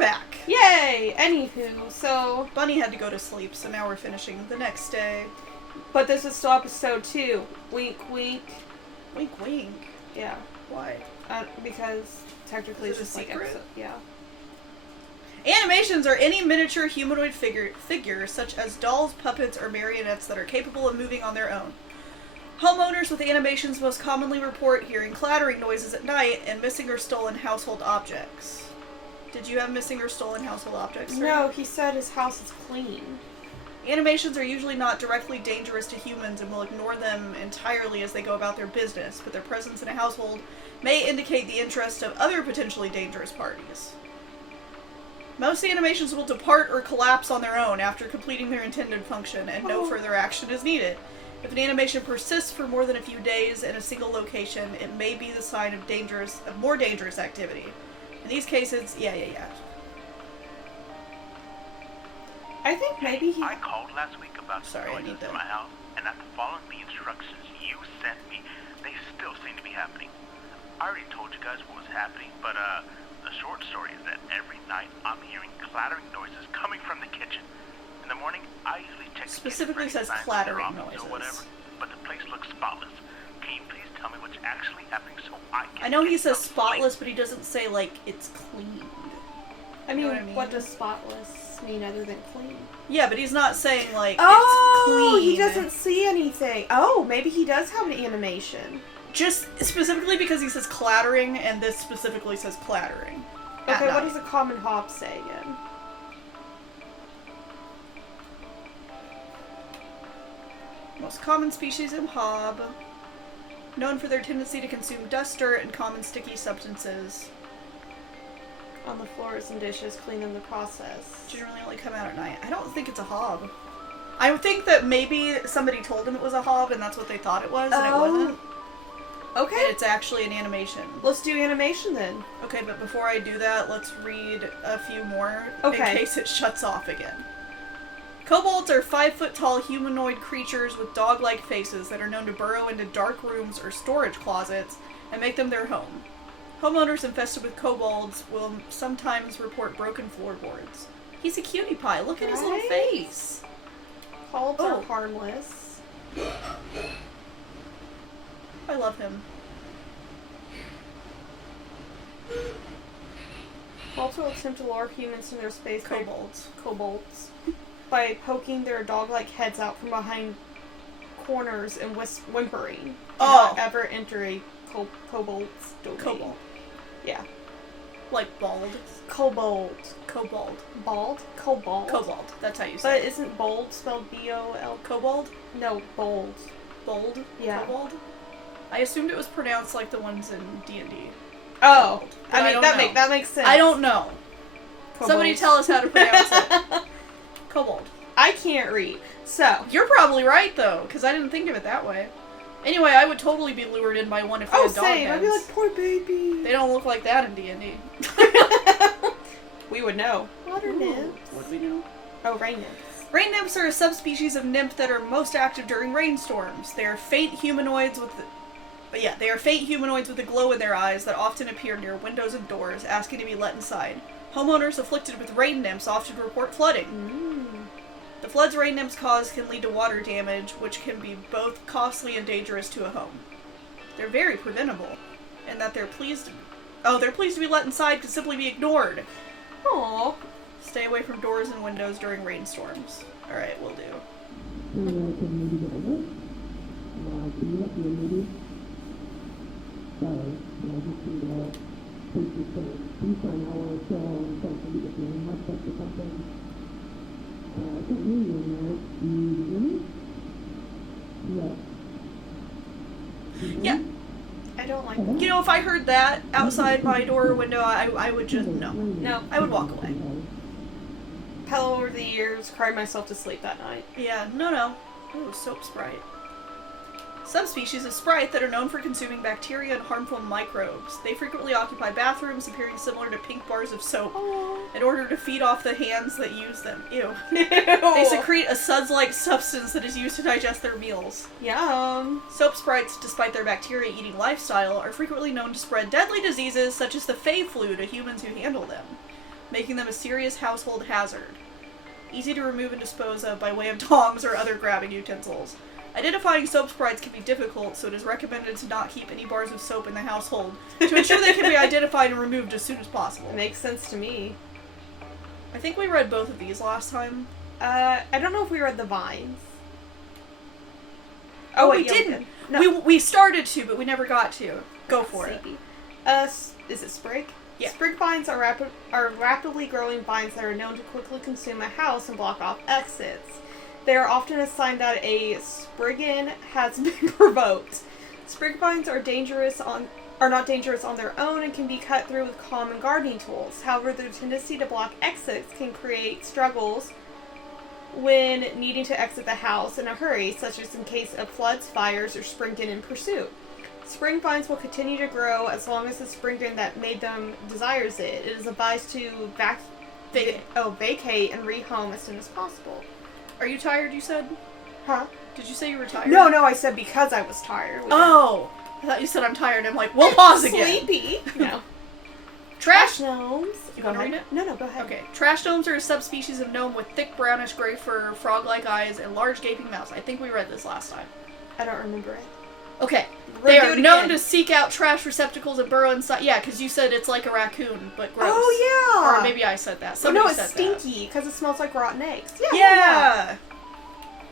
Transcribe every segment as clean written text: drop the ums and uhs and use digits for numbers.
back. Yay! Anywho, so... Bunny had to go to sleep, so now we're finishing the next day. But this is still episode 2. Wink, wink. Wink, wink. Yeah. Why? Because technically Is it it's a just like secret? episode... Yeah. Animations are any miniature humanoid figure, such as dolls, puppets, or marionettes that are capable of moving on their own. Homeowners with animations most commonly report hearing clattering noises at night and missing or stolen household objects. Did you have missing or stolen household objects? No, he said his house is clean. Animations are usually not directly dangerous to humans and will ignore them entirely as they go about their business, but their presence in a household may indicate the interest of other potentially dangerous parties. Most animations will depart or collapse on their own after completing their intended function, and no further action is needed. If an animation persists for more than a few days in a single location, it may be the sign of more dangerous activity. In these cases, yeah. I think maybe he... I called last week about some Sorry, I need noises that. in my house, and after following the instructions you sent me, they still seem to be happening. I already told you guys what was happening, but the short story is that every night I'm hearing clattering noises coming from the kitchen. In the morning, I usually check the Specifically kitchen says for any signs of clattering their office noises. or whatever, but the place looks spotless. Can you please tell me what's actually happening so I can... I know he get says some spotless, sleep? but he doesn't say, like, it's clean. I mean, know what I mean? what does spotless mean other than clean? Yeah, but he's not saying, like, it's Oh, clean. he doesn't see anything. Oh, maybe he does have an animation. Just specifically because he says clattering, and this specifically says clattering. Okay, what does a common Hobbs say again? Most common species of hob, known for their tendency to consume dust, dirt, and common sticky substances. On the floors and dishes, clean in the process. Generally only come out at night. I don't think it's a hob. I would think that maybe somebody told him it was a hob, and that's what they thought it was, and it wasn't. Okay. And it's actually an animation. Let's do animation then. Okay, but before I do that, let's read a few more in case it shuts off again. Kobolds are 5-foot-tall humanoid creatures with dog-like faces that are known to burrow into dark rooms or storage closets and make them their home. Homeowners infested with kobolds will sometimes report broken floorboards. He's a cutie pie. Look at his little face. Kobolds are harmless. I love him. Kobolds will attempt to lure humans in their space Kobolds. by poking their dog-like heads out from behind corners and whimpering. Do not ever enter a kobold's domain. Kobold. Yeah. Like bald. Kobold. Kobold. Bald? Kobold. Kobold. That's how you But say it. isn't bold spelled B-O-L? Kobold? No, bold. Bold? Yeah. Kobold? I assumed it was pronounced like the ones in D&D. Oh. But I I mean, don't that makes sense. I don't know. Kobold. Somebody tell us how to pronounce it. Kobold. I can't read. So. You're probably right, though, because I didn't think of it that way. Anyway, I would totally be lured in by one if they had dog same. heads. I'd be like, poor baby. They don't look like that in D&D. We would know. Water nymphs. What do we do? Oh, rain nymphs. Rain nymphs are a subspecies of nymph that are most active during rainstorms. They are faint humanoids with a glow in their eyes that often appear near windows and doors, asking to be let inside. Homeowners afflicted with rain nymphs often report flooding. The floods rain nymphs cause can lead to water damage, which can be both costly and dangerous to a home. They're very preventable, and that they're pleased to be let inside could simply be ignored. Aww. Stay away from doors and windows during rainstorms. Alright, will do. Yeah. I don't like that. You know, if I heard that outside my door or window, I would just, no. No. I would walk away. Pillow over the ears, cried myself to sleep that night. Yeah, no. Ooh, soap sprite. Subspecies of sprite that are known for consuming bacteria and harmful microbes. They frequently occupy bathrooms, appearing similar to pink bars of soap, in order to feed off the hands that use them. Ew. They secrete a suds-like substance that is used to digest their meals. Yum. Soap sprites, despite their bacteria-eating lifestyle, are frequently known to spread deadly diseases such as the Fey flu to humans who handle them. making them a serious household hazard. Easy to remove and dispose of by way of tongs or other grabbing utensils. Identifying soap sprites can be difficult, so it is recommended to not keep any bars of soap in the household to ensure they can be identified and removed as soon as possible. It makes sense to me. I think we read both of these last time. I don't know if we read the vines. Oh, wait, we yeah, didn't. did. No. We started to, but we never got to. Go for it. Is it sprig? Yeah. Sprig vines are rapidly growing vines that are known to quickly consume a house and block off exits. They are often a sign that a spriggan has been provoked. Sprig vines are not dangerous on their own and can be cut through with common gardening tools. However, their tendency to block exits can create struggles when needing to exit the house in a hurry, such as in case of floods, fires, or spriggan in pursuit. Spring vines will continue to grow as long as the spriggan that made them desires it. It is advised to vacate and rehome as soon as possible. Are you tired, you said? Huh? Did you say you were tired? No, I said because I was tired. Oh! I thought you said I'm tired. I'm like, we'll pause again. Sleepy. No. Trash gnomes. You want to read it? No, go ahead. Okay. Trash gnomes are a subspecies of gnome with thick brownish gray fur, frog-like eyes, and large gaping mouths. I think we read this last time. I don't remember it. Okay. We'll They do are it known again. to seek out trash receptacles and burrow inside. Yeah, because you said it's like a raccoon, but gross. Oh, yeah. Or maybe I said that. Oh, Somebody no, it's said stinky because it smells like rotten eggs. that. Yeah.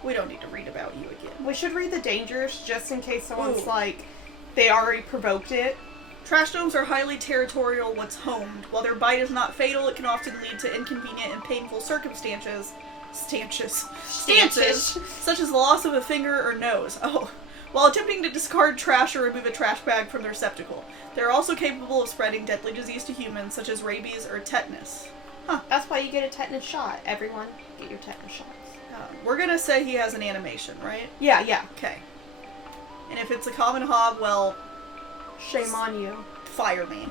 We don't need to read about you again. We should read the dangers just in case someone's Ooh. like, they already provoked it. Trash gnomes are highly territorial once homed. While their bite is not fatal, it can often lead to inconvenient and painful circumstances. Stanches. Such as the loss of a finger or nose. Oh. While attempting to discard trash or remove a trash bag from their receptacle. They're also capable of spreading deadly disease to humans, such as rabies or tetanus. Huh. That's why you get a tetanus shot. Everyone, get your tetanus shots. We're gonna say he has an animation, right? Yeah. Okay. And if it's a common hob, well, Shame on you. fire me.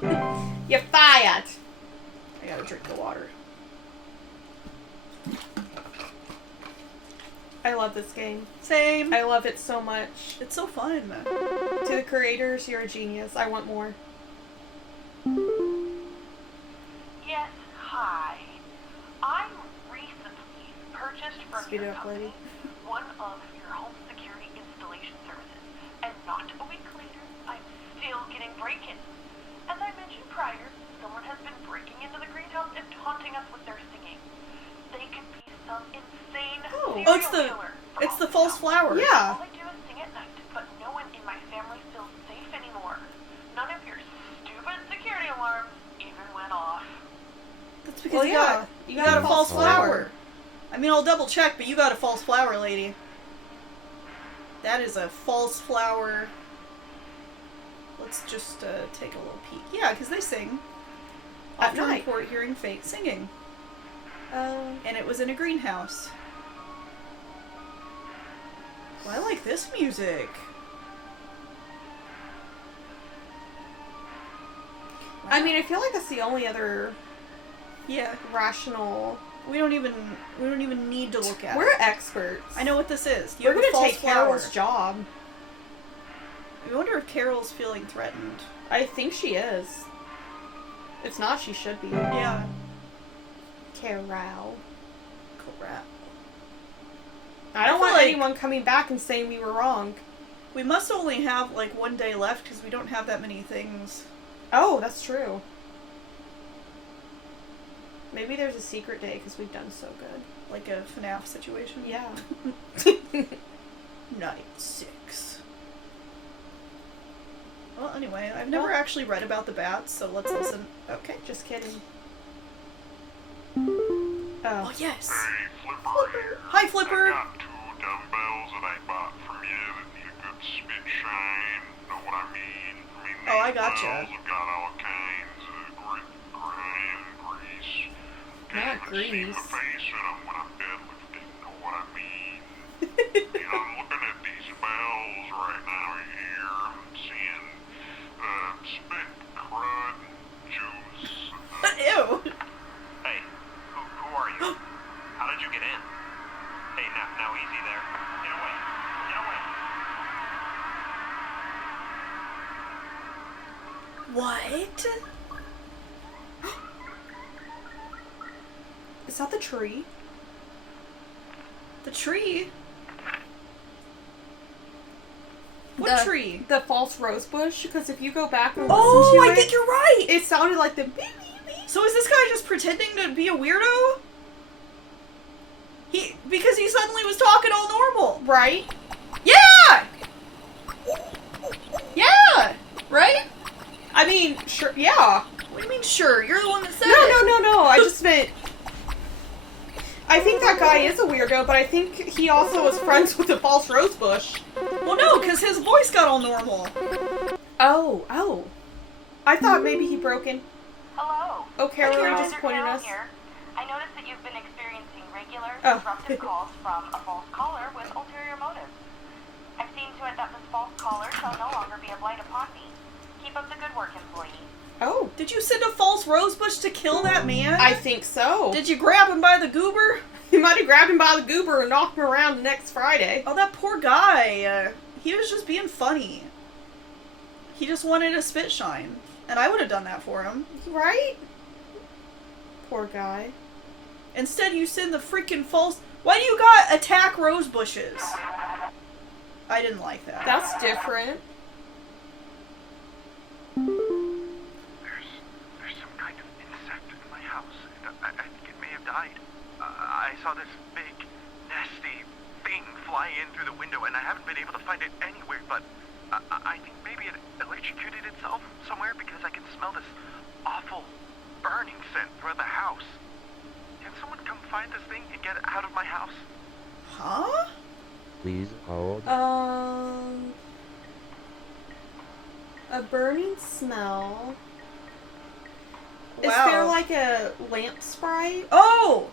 You're fired. I gotta drink the water. I love this game. Same. I love it so much. It's so fun. To the creators, you're a genius. I want more. Yes, hi. I recently purchased from Speed your it up, company lady. one of your home security installation services, and not a week later, I'm still getting break-ins. As I mentioned prior, someone has been breaking into the greenhouse and taunting us with their singing. They could be some insane serial Oh, killer. it's the false flower. Yeah. All I do is sing at night, but no one in my family feels safe anymore. None of your stupid security alarms even went off. That's because Well, you got a false flower. I mean, I'll double check, but you got a false flower, lady. That is a false flower. Let's just take a little peek. Yeah, because they sing. At Often night. report hearing faint singing. And it was in a greenhouse. Well, I like this music. I mean, I feel like that's the only other Yeah, rational. we don't even need to look at We're it. experts. I know what this is. You We're have a gonna false take flower. Carol's job. I wonder if Carol's feeling threatened. I think she is. If not, she should be. Yeah. Carol. Crap. I don't feel want like- anyone coming back and saying we were wrong. We must only have like one day left because we don't have that many things. Oh, that's true. Maybe there's a secret day because we've done so good. Like a FNAF situation. Yeah. Night 6. Well, anyway, I've never Well- actually read about the bats, so let's listen. Okay. Just kidding. Oh, yes. Hey, Flipper here. Hi, Flipper. I got 2 dumbbells that I bought from you that need a good spit shine. Know what I mean? Oh, I these gotcha. bells have got all kinds of grime, grease. Not Can't even see grease. my face in them when I'm deadlifting. Know what I mean? I'm looking at these bells right now here. I'm seeing spit, crud, juice. Ew. Hey, who are you? How did you get in? Hey, now easy there. Get away. Get away. What? Is that the tree? The tree? What tree? The false rose bush. Because if you go back and listen Oh, to I think you're right! it sounded like the beep, beep, beep. So is this guy just pretending to be a weirdo? Because he suddenly was talking all normal. Right? Yeah! Yeah! Right? I mean, sure, yeah. What do you mean, sure? You're the one that said No, it. no. I just meant... I think that guy is a weirdo, but I think he also was friends with the false rose bush. Well, no, because his voice got all normal. Oh. I thought maybe he broke in. Hello. Oh, Carolyn Carol. disappointed us. Here. I noticed that you've been experiencing regular, Oh. disruptive calls from a false caller with ulterior motives. I've seen to it that this false caller shall no longer be a blight upon me. Keep up the good work, employee. Oh. Did you send a false rosebush to kill that man? I think so. Did you grab him by the goober? You might have grabbed him by the goober and knocked him around next Friday. Oh, that poor guy. He was just being funny. He just wanted a spit shine. And I would have done that for him. Right? Poor guy. Instead, you send the freaking false... Why do you got attack rose bushes? I didn't like that. That's different. There's some kind of insect in my house. I think it may have died. I saw this big, nasty thing fly in through the window, and I haven't been able to find it anywhere, but I think maybe it electrocuted itself somewhere because I can smell this awful burning scent throughout the house. Can someone come find this thing and get it out of my house? Huh? Please hold. A burning smell. Wow. Is there like a lamp sprite? Oh!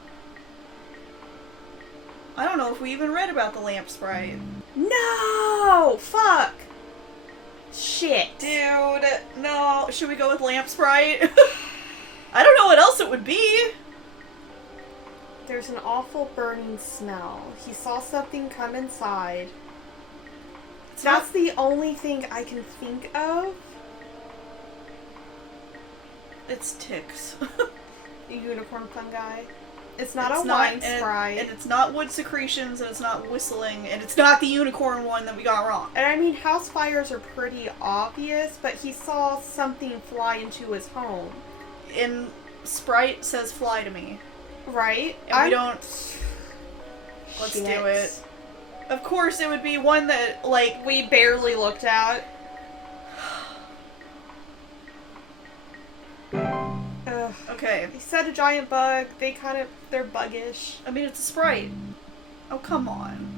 I don't know if we even read about the lamp sprite. No! Fuck! Shit. Dude, no. Should we go with lamp sprite? I don't know what else it would be. There's an awful burning smell. He saw something come inside. That's the only thing I can think of. It's ticks. The unicorn fungi. It's not It's a wine and, sprite. and it's not wood secretions, and it's not whistling, and it's not the unicorn one that we got wrong. And I mean, house fires are pretty obvious, but he saw something fly into his home. And Sprite says fly to me. Right? And we don't... Let's Shit. do it. Of course, it would be one that, like... We barely looked at. Ugh. Okay. He said a giant bug. They're buggish. I mean, it's a Sprite. Oh, come on.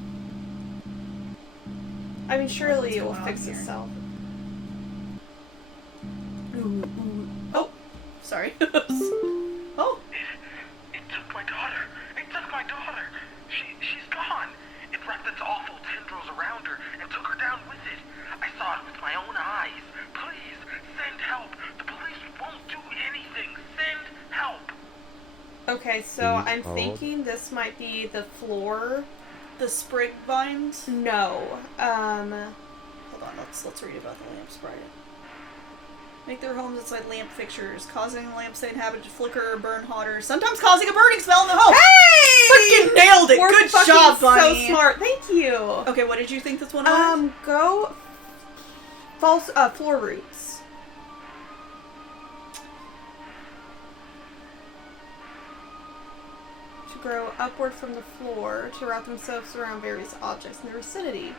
I mean, surely What's it will going on fix here? itself. Oh, sorry. Oh. It took my daughter. It took my daughter. She's gone. It wrapped its awful tendrils around her and took her down with it. I saw it with my own eyes. Please, send help. The police won't do anything. Send help. Okay, so Please I'm hold. thinking this might be the floor. The sprig vines. No. Hold on, let's read about the lamp sprite. Make their homes inside lamp fixtures, causing the lamps they inhabit to flicker or burn hotter, sometimes causing a burning smell in the home. Hey! Freaking nailed it! We're Good fucking job, Bunny. so smart. Thank you. Okay, what did you think this one was? Go false floor roots. To grow upward from the floor to wrap themselves around various objects in the vicinity.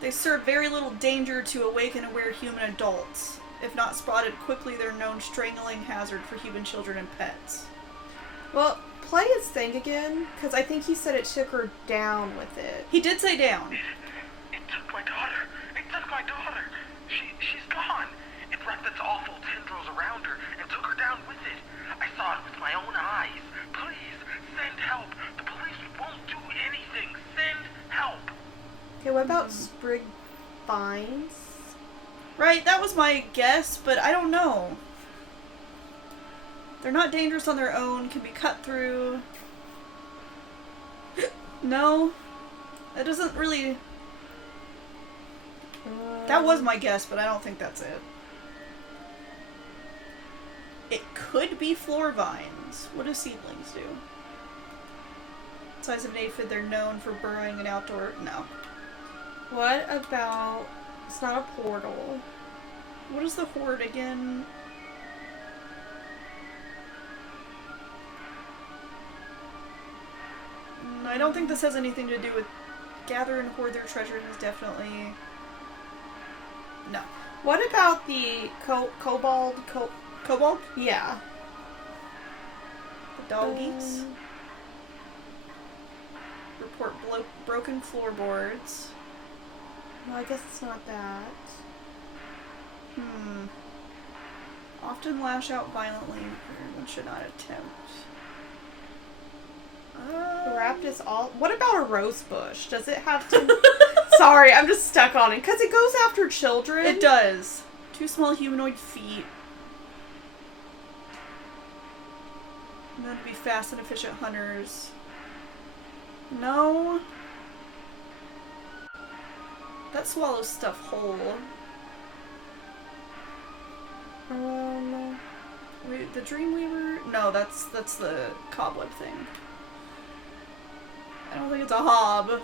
They serve very little danger to awake and aware human adults. If not spotted quickly, they're a known strangling hazard for human children and pets. Well, play his thing again, because I think he said it took her down with it. He did say down. It took my daughter. It took my daughter. She's gone. It wrapped its awful tendrils around her and took her down with it. I saw it with my own eyes. Please, send help. The police won't do anything. Send help. Okay, what about sprig vines? Right, that was my guess, but I don't know. They're not dangerous on their own, can be cut through. No. That doesn't really... That was my guess, but I don't think that's it. It could be floor vines. What do seedlings do? Size of an aphid, they're known for burrowing in outdoor... No. What about... It's not a portal. What is the horde again? I don't think this has anything to do with gather and hoard their treasures is definitely... No. What about the kobold? Kobold? Yeah. The doggies? Report broken floorboards. Well, I guess it's not that. Often lash out violently. One should not attempt. Wrapped is all... What about a rose bush? Does it have to... Sorry, I'm just stuck on it. Because it goes after children. It does. 2 small humanoid feet. Known to be fast and efficient hunters. No. That swallows stuff whole. Wait, the Dreamweaver? No, that's the cobweb thing. I don't think it's a hob.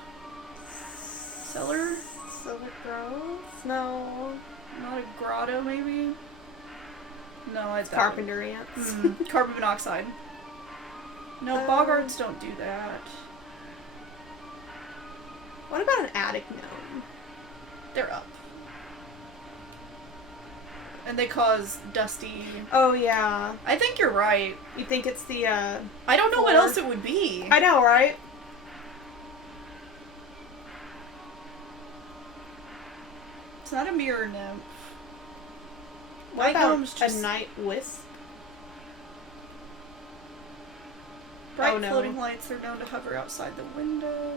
Cellar? Silver Groves? No. Not a grotto, maybe? No, it's Carpenter ants. Carbon monoxide. No, boggarts don't do that. What about an attic gnome? They're up. And they cause dusty... Oh, yeah. I think you're right. You think it's the, I don't know what floor? else it would be. I know, right? It's not a mirror nymph. What White about gnome's just a night wisp? bright Oh, no. floating lights. They're known to hover outside the window.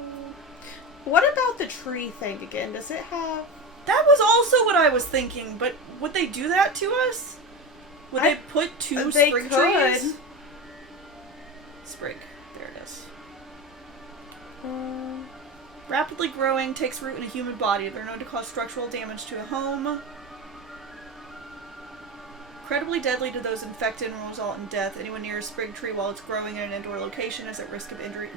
What about the tree thing again? Does it have... That was also what I was thinking, but would they do that to us? Would they put 2 they sprig could. trees? Sprig. There it is. Rapidly growing, takes root in a human body. They're known to cause structural damage to a home. Incredibly deadly to those infected and will result in death. Anyone near a sprig tree while it's growing in an indoor location is at risk of injury.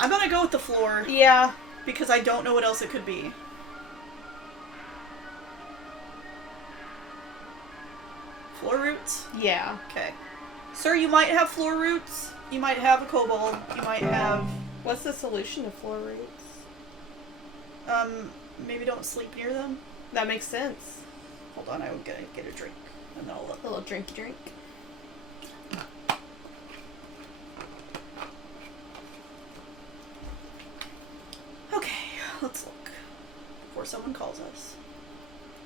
I'm gonna go with the floor. Yeah. Because I don't know what else it could be. Floor roots? Yeah. Okay. Sir, you might have floor roots. You might have a kobold. You might have... What's the solution to floor roots? Maybe don't sleep near them. That makes sense. Hold on, I'm gonna get a drink. And then I'll look. A little drinky drink. Okay, let's look. Before someone calls us.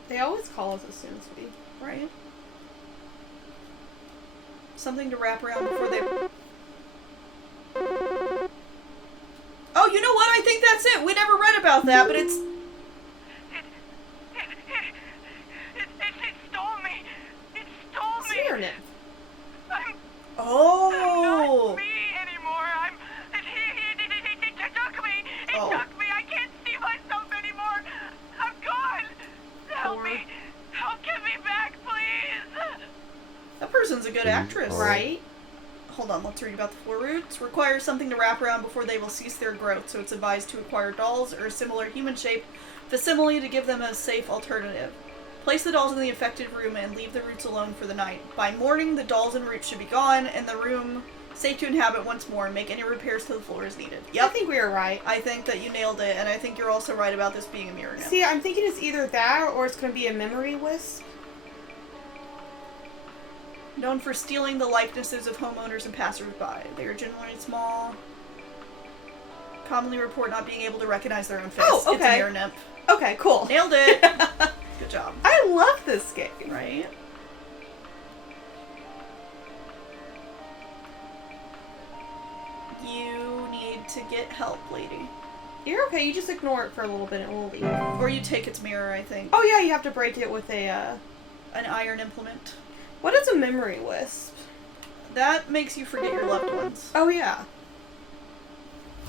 They always call us as soon as we... Right? Something to wrap around before they... Oh, you know what? I think that's it. We never read about that, but it's... It stole me. It stole me. Seer nymph. I'm Oh! not me anymore. It took me. It Oh. took me. I can't see myself anymore. I'm gone. Help me. Help get me back, please. That person's a good actress. Right? Hold on, let's read about the floor roots. Requires something to wrap around before they will cease their growth, so it's advised to acquire dolls or a similar human-shaped facsimile to give them a safe alternative. Place the dolls in the affected room and leave the roots alone for the night. By morning, the dolls and roots should be gone, and the room safe to inhabit once more. Make any repairs to the floor as needed. I Yep. think we were right. I think that you nailed it, and I think you're also right about this being a mirror nymph. See, I'm thinking it's either that or it's going to be a memory wisp. Known for stealing the likenesses of homeowners and passersby. They are generally small. Commonly report not being able to recognize their own face. Oh, It's a okay. mirror nymph. Okay, cool. Nailed it. Good job. I love this game. Right? You need to get help, lady. You're okay, you just ignore it for a little bit and we'll leave. Or you take its mirror, I think. Oh yeah, you have to break it with a, An iron implement. What is a memory wisp? That makes you forget your loved ones. Oh yeah.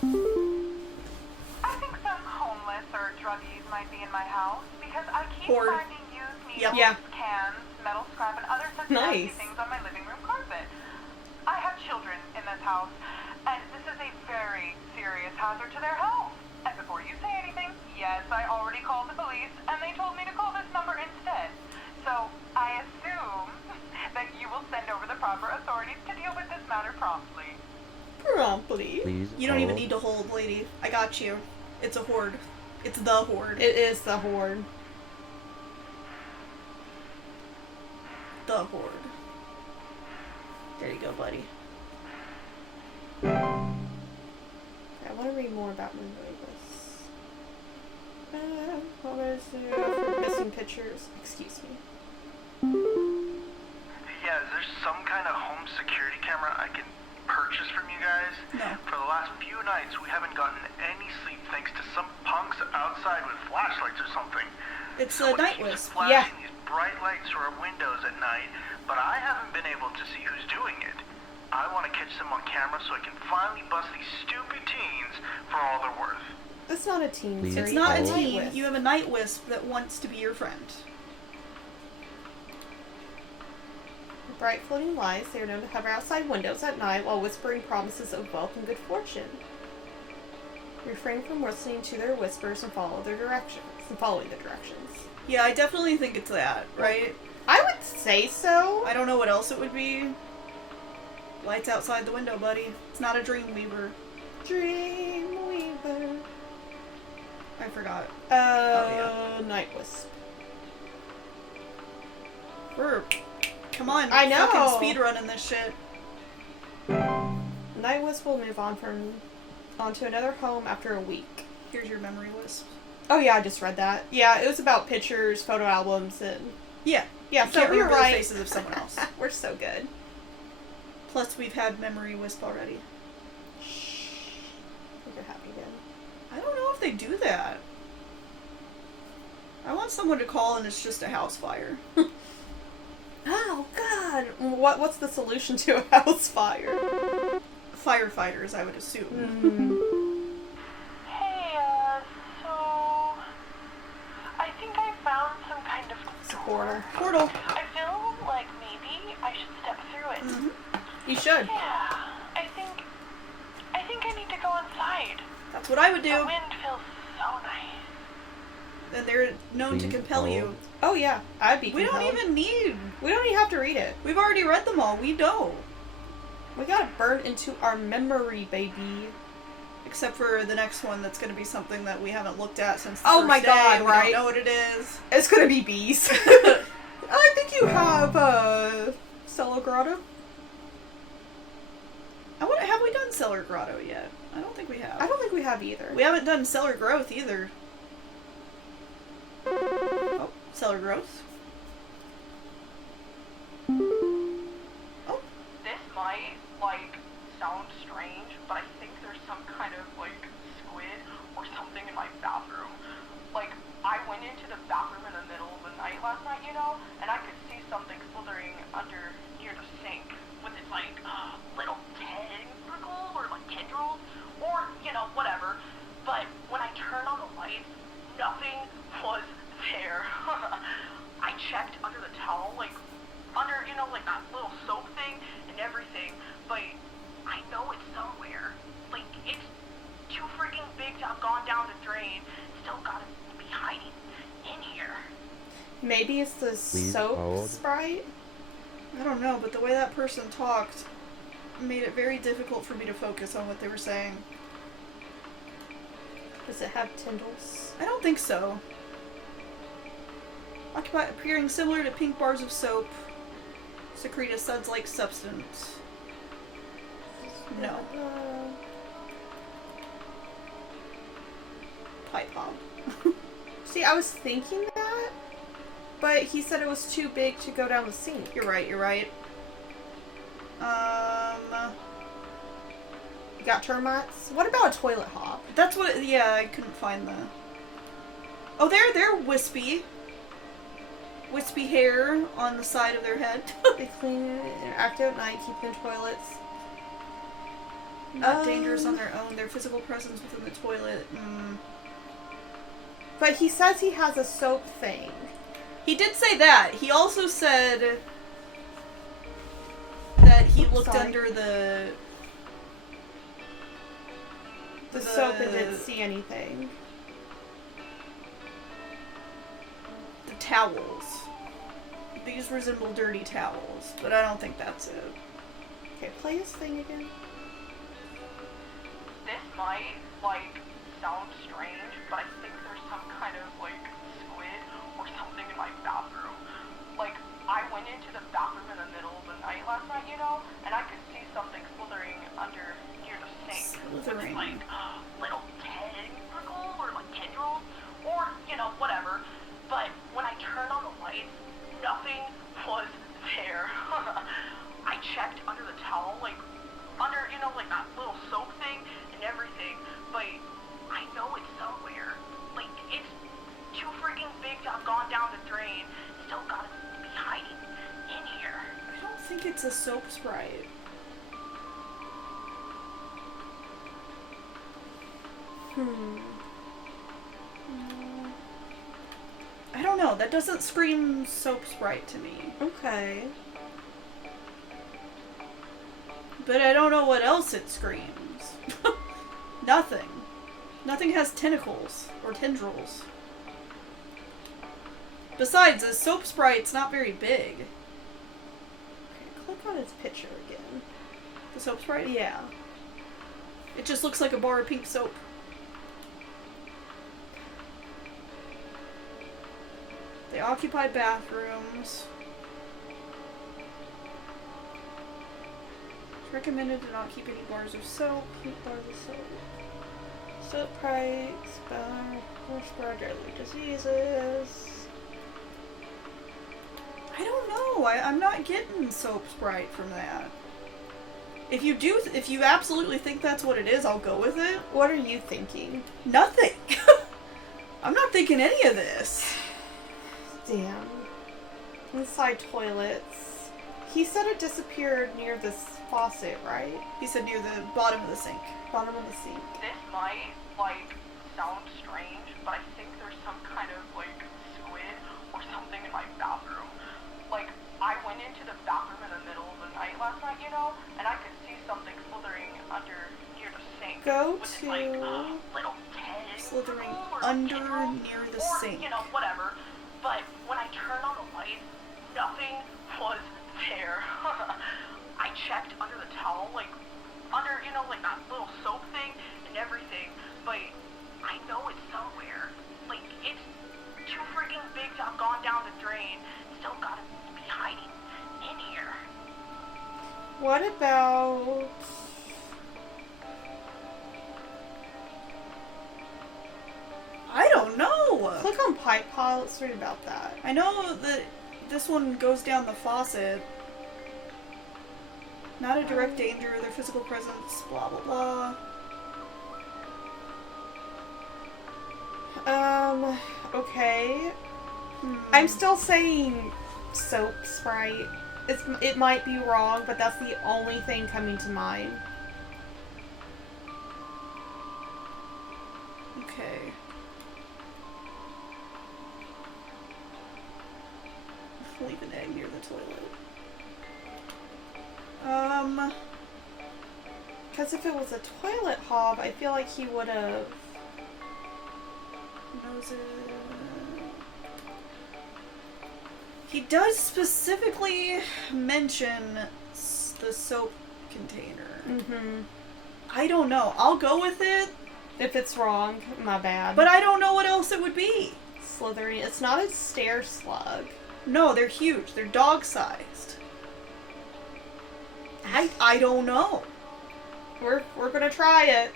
I think some homeless or druggies might be in my house because I keep Hoard. finding used needles, Yeah. cans, metal scrap, and other such nasty Nice. things on my living room carpet. I have children in this house, and this is a very serious hazard to their health. And before you say anything, yes, I already called the police, and they told me to call this number instead. So I assume that you will send over the proper authorities to deal with this matter promptly. Promptly. Please You don't even hold. need to hold, lady. I got you. It's a horde. It's the horde. It is the horde. The horde. There you go, buddy. I want to read more about Moonlight. What was it? Missing pictures. Excuse me. Yeah, is there some kind of home security camera I can purchase from you guys? No. For the last few nights, we haven't gotten any sleep thanks to some punks outside with flashlights or something. It's a Someone night keeps wisp. flashing Yeah. these bright lights through our windows at night, but I haven't been able to see who's doing it. I want to catch them on camera so I can finally bust these stupid teens for all they're worth. It's not a teen, Please sir. It's You not a have hold. night teen. wisp. You have a night wisp that wants to be your friend. Bright floating lights, they are known to hover outside windows at night while whispering promises of wealth and good fortune. Refrain from listening to their whispers and follow their directions. And following the directions. Yeah, I definitely think it's that, right? I would say so. I don't know what else it would be. Lights outside the window, buddy. It's not a dreamweaver. Dreamweaver. I forgot. Night wisp. We're... Come on, I know. fucking speedrunning this shit. Night wisp will move onto another home after a week. Here's your memory wisp. Oh yeah, I just read that. Yeah, it was about pictures, photo albums, and Yeah. yeah. You So can't we were remember the right. faces of someone else. We're so good. Plus, we've had memory wisp already. Shh. Hope you're happy again. I don't know if they do that. I want someone to call and it's just a house fire. Oh God! What's the solution to a house fire? Firefighters, I would assume. Hey, so I think I found some kind of Supporter. Portal. I feel like maybe I should step through it. Mm-hmm. You should. Yeah, I think I need to go inside. That's what I would The do. wind feels so nice. And they're known to Please compel you. hold. Oh yeah, I'd be. We don't compelled. even need. We don't even have to read it. We've already read them all. We know. We got it burned into our memory, baby. Except for the next one that's going to be something that we haven't looked at since the Oh first my day. God, We right? don't know what it is. It's gonna be bees. I think you have Cello Grotto. Have we done Cellar Grotto yet? I don't think we have. I don't think we have either. We haven't done Cellar Growth either. Oh, Cellar Growth. Oh, This might, sound strange, but I think there's some kind of, squid or something in my bathroom. I went into the bathroom in the middle of the night last night, and I could see something slithering under near the sink with its, little tentacles or, tendrils or, whatever. But when I turned on the lights, nothing was there. I checked under the towel, under, that little soap thing and everything, but I know it's somewhere. It's too freaking big to have gone down the drain. Still gotta be hiding in here. Maybe it's the Please soap hold. sprite. I don't know, but the way that person talked made it very difficult for me to focus on what they were saying. Does it have tendrils? I don't think so. Appearing similar to pink bars of soap, secrete a suds-like substance. No. Pipe bomb. See, I was thinking that, but he said it was too big to go down the sink. You're right, you're right. You got termites? What about a toilet hop? That's what, yeah, I couldn't find the... Oh, they're wispy. Wispy hair on the side of their head. They clean and are active at night, keep in toilets. Not dangerous on their own. Their physical presence within the toilet. But he says he has a soap thing. He did say that. He also said that he looked Sorry. under the soap and didn't see anything. the towels. These resemble dirty towels, but I don't think that's it. Okay, play his thing again. This might, like, sound strange, but I think there's some kind of, like, squid or something in my bathroom. Like, I went into the bathroom in the middle of the night last night, you know, and I could see something slithering under near the sink. Slithering. Like, little tentacles or, like, tendrils, or, you know, whatever. But when I turned on the lights, nothing was there. I checked under the towel, like, under, you know, like that little soap thing and everything, but I know it's somewhere. Like, it's too freaking big to have gone down the drain. Still gotta be hiding in here. I don't think it's a soap sprite. I don't know. That doesn't scream soap sprite to me. Okay. But I don't know what else it screams. Nothing. Nothing has tentacles or tendrils. Besides, a soap sprite's not very big. Okay, click on his picture again. The soap sprite? Yeah. It just looks like a bar of pink soap. They occupy bathrooms. It's recommended to not keep any bars of soap. Keep bars of soap. Soap price, or spread deadly diseases. I don't know. I'm not getting soap sprite from that. If you absolutely think that's what it is, I'll go with it. What are you thinking? Nothing. I'm not thinking any of this. Damn. Inside toilets. He said it disappeared near this faucet, right? He said near the bottom of the sink. Bottom of the sink. This might, like, sound strange, but I think there's some kind of, like, squid or something in my bathroom. Like, I went into the bathroom in the middle of the night last night, you know, and I could see something slithering under near the sink. Go with to... like, little tentacles Slithering or under tendrils, near the or, sink. you know, whatever. But when I turned on the lights, nothing was there. I checked under the towel, like, under, you know, like that little soap thing and everything, but I know it's somewhere. Like, it's too freaking big to have gone down the drain. Still gotta be hiding in here. What about... I don't know. Click on pipe pile, let's read about that. I know that this one goes down the faucet. Not a direct danger, their physical presence, blah blah blah. Okay. I'm still saying soap sprite. It might be wrong, but that's the only thing coming to mind. Okay. Leave an egg near the toilet. Because if it was a toilet hob, I feel like he would have... Nose it. He does specifically mention the soap container. Mm-hmm. I don't know. I'll go with it, If it's wrong, my bad. but I don't know what else it would be. Slithering. It's not a stair slug. No, they're huge. They're dog-sized. I don't know. We're gonna try it.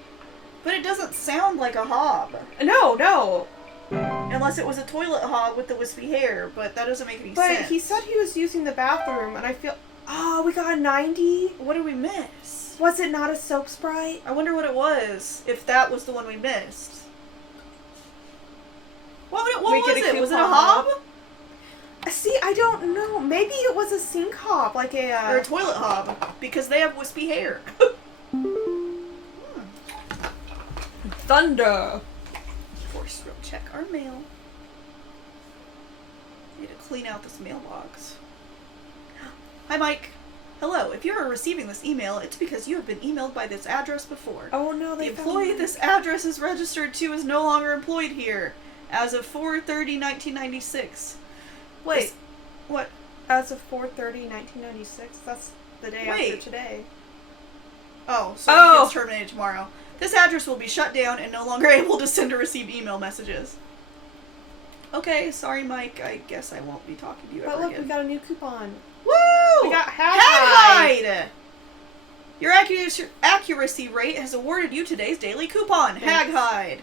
But it doesn't sound like a hob. No. Unless it was a toilet hob with the wispy hair, but that doesn't make any But sense. he said he was using the bathroom, and I feel... Oh, we got a 90? What did we miss? Was it not a soap sprite? I wonder what it was, if that was the one we missed. What We was get a it? Was it a coupon hob? See, I don't know. Maybe it was a sink hob, like Or a toilet hob, because they have wispy hair. Thunder. Of course, we'll check our mail. Need to clean out this mailbox. Hi, Mike. Hello. If you are receiving this email, it's because you have been emailed by this address before. Oh no, The they employee found this address is registered to is no longer employed here. As of 4/30/1996. Wait, This- what? as of 4/30/1996, that's the day Wait. after today. Oh, so Oh. he gets terminated tomorrow. This address will be shut down and no longer able to send or receive email messages. Okay, sorry, Mike. I guess I won't be talking to you But ever look, again. we got a new coupon. Woo! We got Hag Hag Hide! Your accuracy rate has awarded you today's daily coupon. Thanks. Hag Hide.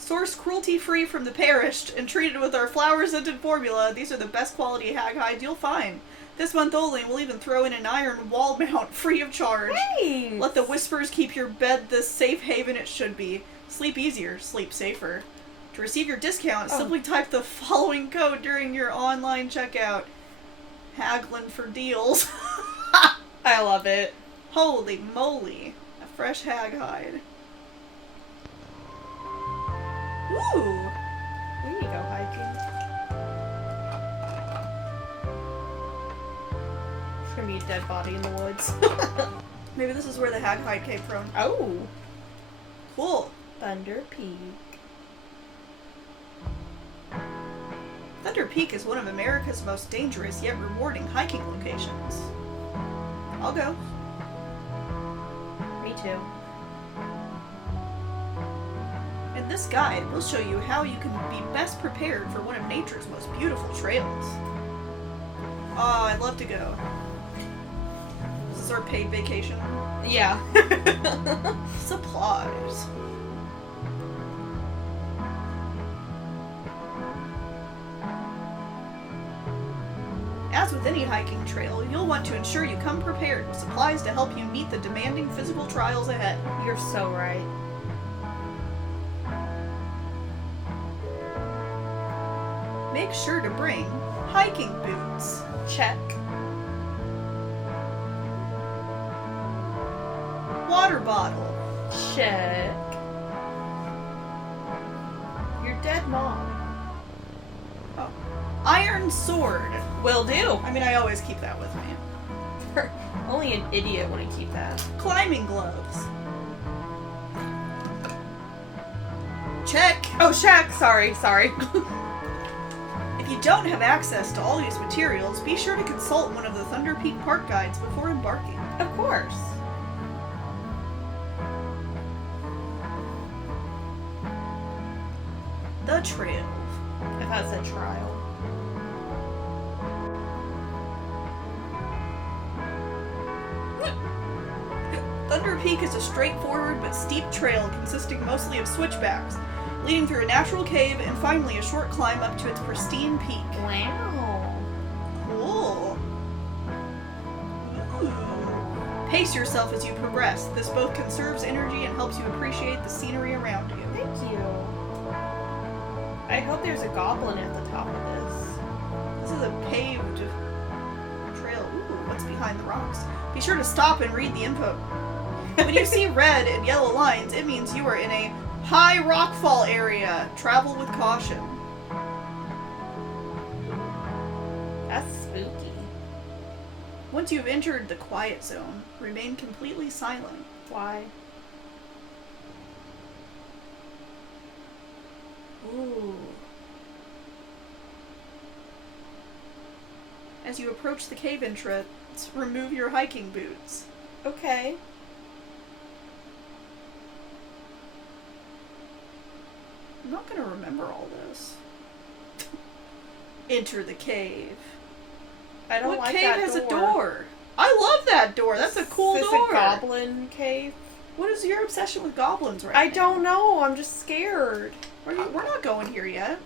Sourced cruelty-free from the perished and treated with our flower-scented formula, these are the best quality hag hides you'll find. This month only, we'll even throw in an iron wall mount free of charge. Hey! Let the whispers keep your bed the safe haven it should be. Sleep easier, sleep safer. To receive your discount, simply type the following code during your online checkout. Haggling for deals. I love it. Holy moly. A fresh hag hide. Ooh. We need to go hiking. There's gonna be a dead body in the woods. Maybe this is where the hag hide came from. Oh! Cool. Thunder Peak. Thunder Peak is one of America's most dangerous yet rewarding hiking locations. I'll go. Me too. In this guide, we'll show you how you can be best prepared for one of nature's most beautiful trails. Oh, I'd love to go. This is our paid vacation. Yeah. Supplies. As with any hiking trail, you'll want to ensure you come prepared with supplies to help you meet the demanding physical trials ahead. You're so right. Make sure to bring hiking boots. Check. Water bottle. Check. Your dead mom. Oh. Iron sword. Will do. I mean, I always keep that with me. Only an idiot wouldn't keep that. Climbing gloves. Check. Oh, check. Sorry. If you don't have access to all these materials, be sure to consult one of the Thunder Peak park guides before embarking. Of course. The trail. If that's a trial. Thunder Peak is a straightforward but steep trail consisting mostly of switchbacks, leading through a natural cave and finally a short climb up to its pristine peak. Wow. Cool. Ooh. Pace yourself as you progress. This both conserves energy and helps you appreciate the scenery around you. Thank you. I hope there's a goblin at the top of this. This is a paved trail. Ooh, what's behind the rocks? Be sure to stop and read the info. When you see red and yellow lines, it means you are in a high rockfall area. Travel with caution. That's spooky. Once you've entered the quiet zone, remain completely silent. Why? Ooh. As you approach the cave entrance, remove your hiking boots. Okay. I'm not gonna remember all this. Enter the cave. I don't What like cave that has a door? I love that door. That's a cool Is this door. a goblin cave? What is your obsession with goblins right I now? don't know. I'm just scared. We're not going here yet.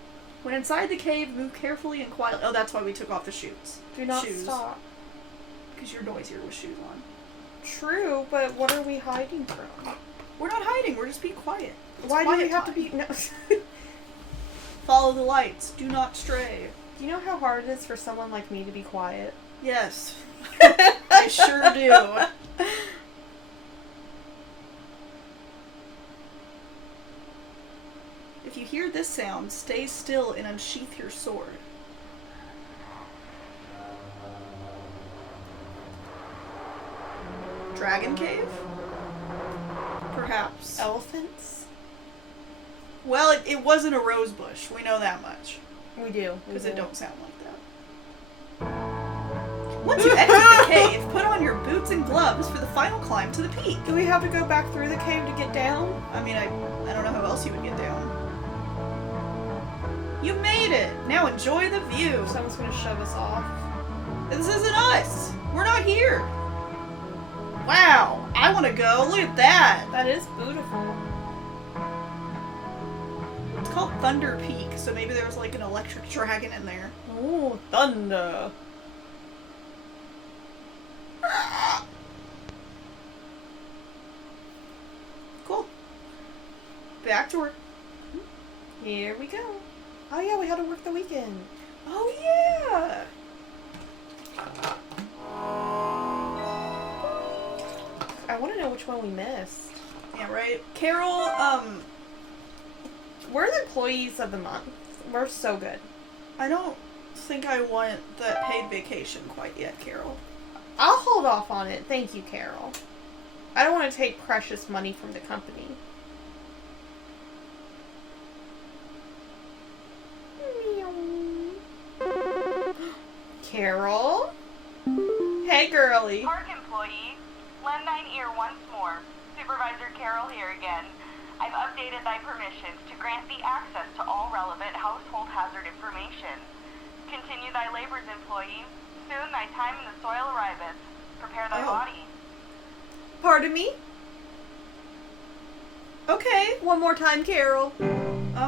When inside the cave, move carefully and quietly. Oh, that's why we took off the shoes. Do not Shoes. stop. Because you're noisier with shoes on. True, but what are we hiding from? We're not hiding. We're just being quiet. It's Why do we quiet have to time. be... No. Follow the lights. Do not stray. Do you know how hard it is for someone like me to be quiet? Yes. I sure do. If you hear this sound, stay still and unsheath your sword. dragon cave? Perhaps. Elephants? Well, it wasn't a rose bush. We know that much. We do. Because it don't sound like that. Once you exit the cave, put on your boots and gloves for the final climb to the peak. Do we have to go back through the cave to get down? I mean, I don't know how else you would get down. You made it! Now enjoy the view. Someone's gonna shove us off. This isn't us! We're not here! Wow! I want to go! Look at that! That is beautiful. It's called Thunder Peak, so maybe there was like an electric dragon in there. Oh, thunder. Cool. Back to work. Here we go. Oh yeah, we had to work the weekend. Oh yeah! I want to know which one we missed. Yeah, right. Carol, We're the employees of the month. We're so good. I don't think I want that paid vacation quite yet, Carol. I'll hold off on it. Thank you, Carol. I don't want to take precious money from the company. Carol? Hey, girly. Park employee, lend thine ear once more. Supervisor Carroll here again. I've updated thy permissions to grant thee access to all relevant household hazard information. Continue thy labors, employee. Soon thy time in the soil arriveth. Prepare thy Oh. body. Pardon me? Okay. One more time, Carol.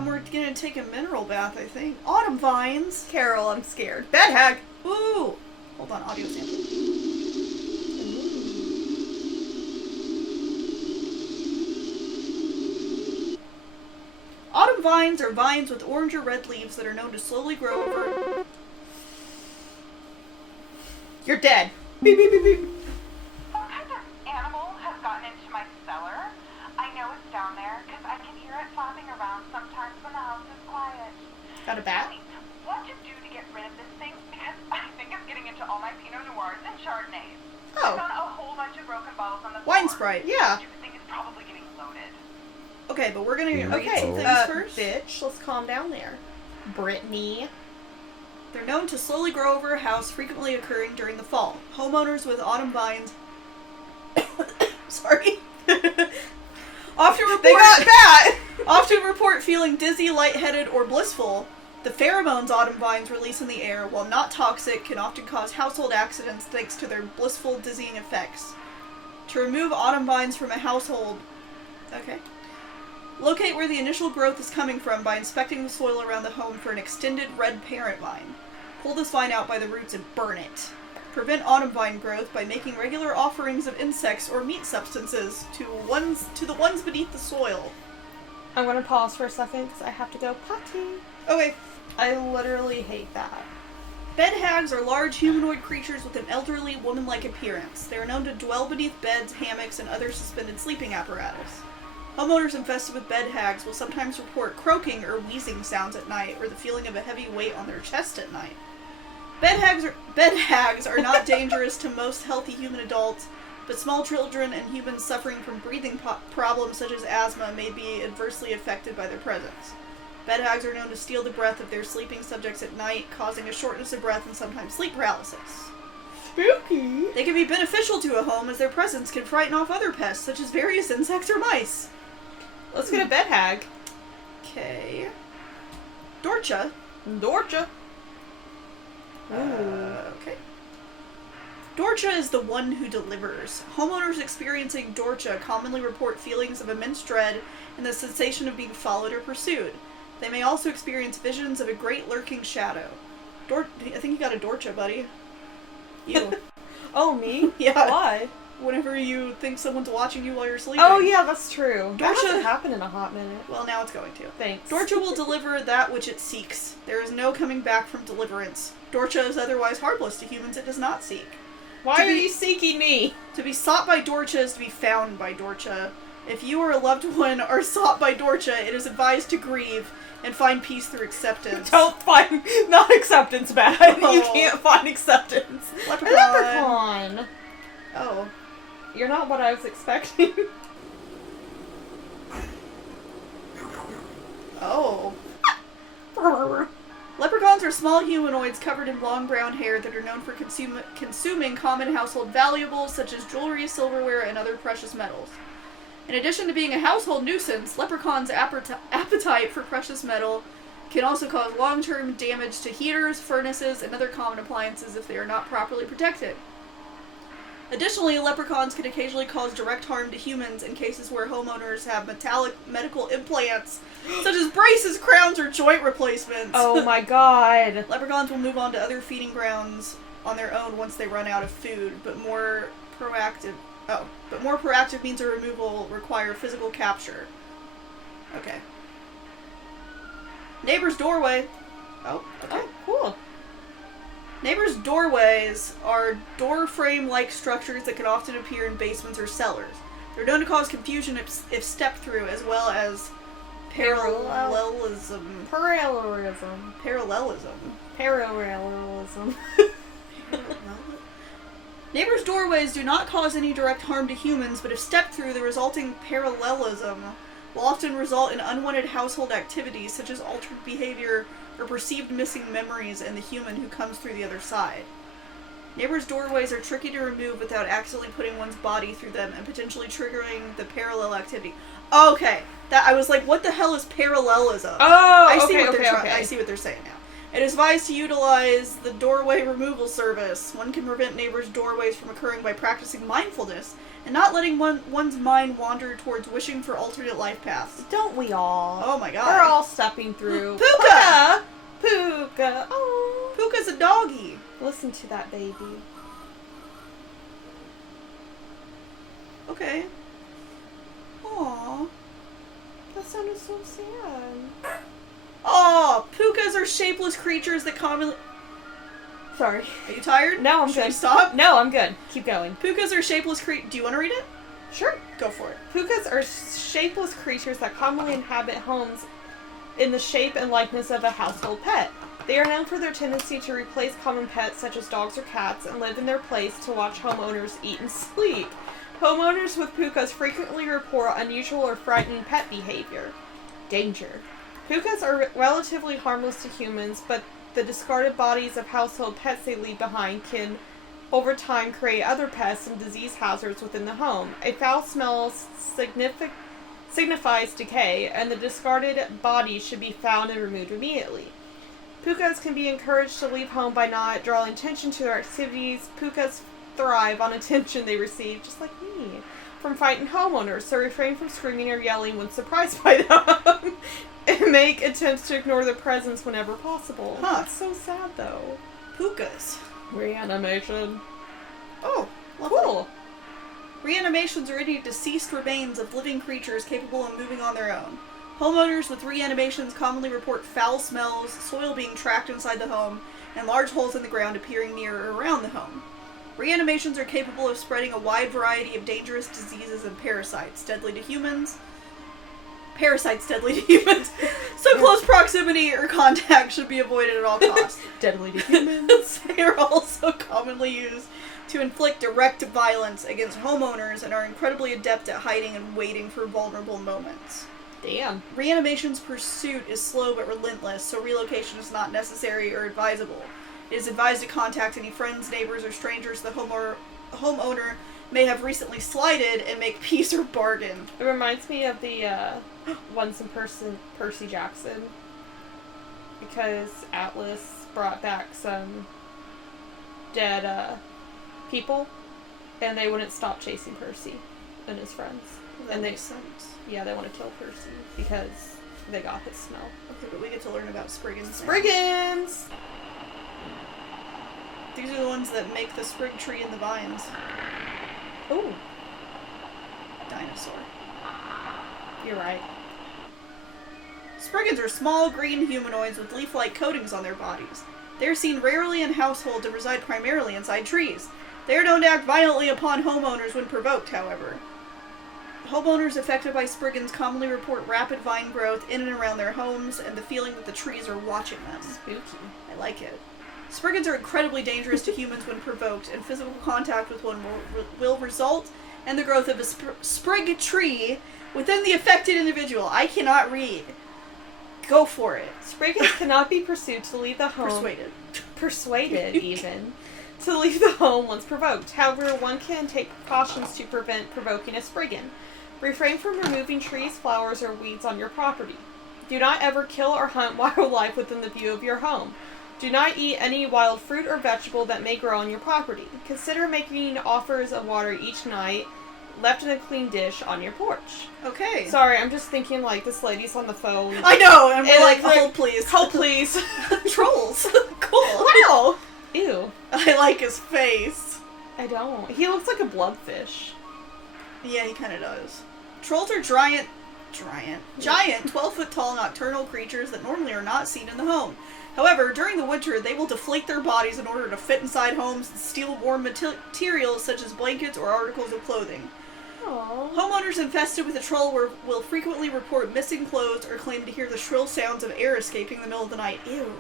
We're gonna take a mineral bath, I think. Autumn vines. Carol, I'm scared. Bad hag. Ooh. Hold on, audio sample. Autumn vines are vines with orange or red leaves that are known to slowly grow over. You're dead. Beep, beep, beep, beep. Some kind of animal has gotten into my cellar. I know it's down there because I can hear it flapping around sometimes when the house is quiet. Got a bat? Tell me, what to do to get rid of this thing? Because I think it's getting into all my Pinot Noirs and Chardonnays. I Oh. found a whole bunch of broken bottles on the floor. Wine Sprite. Yeah. Stupid thing is probably getting loaded. Okay, but we're gonna read Okay, some things first. bitch, let's calm down there. Brittany. They're known to slowly grow over a house, frequently occurring during the fall. Homeowners with autumn vines sorry. often report They got that! often report feeling dizzy, lightheaded, or blissful. The pheromones autumn vines release in the air, while not toxic, can often cause household accidents thanks to their blissful, dizzying effects. To remove autumn vines from a household... Okay. Locate where the initial growth is coming from by inspecting the soil around the home for an extended red parent vine. Pull this vine out by the roots and burn it. Prevent autumn vine growth by making regular offerings of insects or meat substances to the ones beneath the soil. I'm gonna pause for a second because I have to go potty. Okay. I literally hate that. Bed hags are large humanoid creatures with an elderly, woman-like appearance. They are known to dwell beneath beds, hammocks, and other suspended sleeping apparatus. Homeowners infested with bed hags will sometimes report croaking or wheezing sounds at night, or the feeling of a heavy weight on their chest at night. Bed hags are not dangerous to most healthy human adults, but small children and humans suffering from breathing problems such as asthma may be adversely affected by their presence. Bed hags are known to steal the breath of their sleeping subjects at night, causing a shortness of breath and sometimes sleep paralysis. Spooky. They can be beneficial to a home as their presence can frighten off other pests, such as various insects or mice. Let's get a bed hag. Okay. Dorcha. Dorcha. Okay. Dorcha is the one who delivers. Homeowners experiencing Dorcha commonly report feelings of immense dread and the sensation of being followed or pursued. They may also experience visions of a great lurking shadow. I think you got a Dorcha, buddy. You. Oh, me? Yeah. Why? Whenever you think someone's watching you while you're sleeping. Oh, yeah, that's true. That Dorcha- hasn't happened in a hot minute. Well, now it's going to. Thanks. Dorcha will deliver that which it seeks. There is no coming back from deliverance. Dorcha is otherwise harmless to humans it does not seek. Why to are be- you seeking me? To be sought by Dorcha is to be found by Dorcha. If you or a loved one are sought by Dorcha, it is advised to grieve and find peace through acceptance. Don't find... Not acceptance, bad. Oh. You can't find acceptance. Leprechaun. A leprechaun. Oh. You're not what I was expecting. Oh. Leprechauns are small humanoids covered in long brown hair that are known for consuming common household valuables such as jewelry, silverware, and other precious metals. In addition to being a household nuisance, leprechauns' appetite for precious metal can also cause long-term damage to heaters, furnaces, and other common appliances if they are not properly protected. Additionally, leprechauns can occasionally cause direct harm to humans in cases where homeowners have metallic medical implants, such as braces, crowns, or joint replacements. Oh my god. Leprechauns will move on to other feeding grounds on their own once they run out of food, but more proactive means of removal require physical capture. Okay. Neighbor's doorway. Oh, okay. Oh, cool. Neighbors' doorways are door frame-like structures that can often appear in basements or cellars. They're known to cause confusion if stepped through, as well as parallelism. Neighbors' doorways do not cause any direct harm to humans, but if stepped through, the resulting parallelism will often result in unwanted household activities, such as altered behavior or perceived missing memories in the human who comes through the other side. Neighbors' doorways are tricky to remove without accidentally putting one's body through them and potentially triggering the parallel activity. Okay, I was like, what the hell is parallelism? Oh, I okay. see what they're saying now. It is advised to utilize the doorway removal service. One can prevent neighbors' doorways from occurring by practicing mindfulness and not letting one's mind wander towards wishing for alternate life paths. Don't we all? Oh my god. We're all stepping through. Puka! Puka! Oh. Puka's a doggy. Listen to that baby. Okay. Aww. That sounded so sad. Aw, pukas are shapeless creatures that commonly... Sorry. Are you tired? No, I'm Should good. we stop? No, I'm good. Keep going. Pukas are shapeless creatures... Do you want to read it? Sure. Go for it. Pukas are shapeless creatures that commonly inhabit homes in the shape and likeness of a household pet. They are known for their tendency to replace common pets such as dogs or cats and live in their place to watch homeowners eat and sleep. Homeowners with pukas frequently report unusual or frightening pet behavior. Danger. Pukas are relatively harmless to humans, but the discarded bodies of household pets they leave behind can, over time, create other pests and disease hazards within the home. A foul smell signifies decay, and the discarded bodies should be found and removed immediately. Pukas can be encouraged to leave home by not drawing attention to their activities. Pukas thrive on attention they receive, just like me, from frightened homeowners, so refrain from screaming or yelling when surprised by them. And make attempts to ignore their presence whenever possible. Huh. That's so sad, though. Pukas. Reanimation. Oh, lovely. Cool. Reanimations are any deceased remains of living creatures capable of moving on their own. Homeowners with reanimations commonly report foul smells, soil being trapped inside the home, and large holes in the ground appearing near or around the home. Reanimations are capable of spreading a wide variety of dangerous diseases and parasites, deadly to humans. So close proximity or contact should be avoided at all costs. Deadly to humans. They are also commonly used to inflict direct violence against homeowners and are incredibly adept at hiding and waiting for vulnerable moments. Damn. Reanimation's pursuit is slow but relentless, so relocation is not necessary or advisable. It is advised to contact any friends, neighbors, or strangers the homeowner may have recently slighted and make peace or bargain. It reminds me of the Once in Percy Jackson, because Atlas brought back some dead people, and they wouldn't stop chasing Percy and his friends. That makes sense. Yeah, they want to kill Percy because they got his smell. Okay, but we get to learn about Spriggans now. Spriggans! These are the ones that make the sprig tree and the vines. Ooh. Dinosaur. You're right. Spriggans are small, green humanoids with leaf-like coatings on their bodies. They are seen rarely in households and reside primarily inside trees. They are known to act violently upon homeowners when provoked, however. Homeowners affected by Spriggans commonly report rapid vine growth in and around their homes and the feeling that the trees are watching them. Spooky. I like it. Spriggans are incredibly dangerous to humans when provoked, and physical contact with one will result and the growth of a sprig tree within the affected individual. I cannot read. Go for it. Spriggans cannot be pursued to leave the home. Persuaded. Even. To leave the home once provoked. However, one can take precautions to prevent provoking a spriggan. Refrain from removing trees, flowers, or weeds on your property. Do not ever kill or hunt wildlife within the view of your home. Do not eat any wild fruit or vegetable that may grow on your property. Consider making offers of water each night, left in a clean dish on your porch. Okay. Sorry, I'm just thinking like this lady's on the phone. I know, and we're And like, like, hold please. Hold please. Trolls. Cool. Wow. Ew. I like his face. I don't. He looks like a bloodfish. Yeah, he kind of does. Trolls are giant, 12-foot tall nocturnal creatures that normally are not seen in the home. However, during the winter, they will deflate their bodies in order to fit inside homes and steal warm materials such as blankets or articles of clothing. Aww. Homeowners infested with a troll will frequently report missing clothes or claim to hear the shrill sounds of air escaping in the middle of the night. Ew.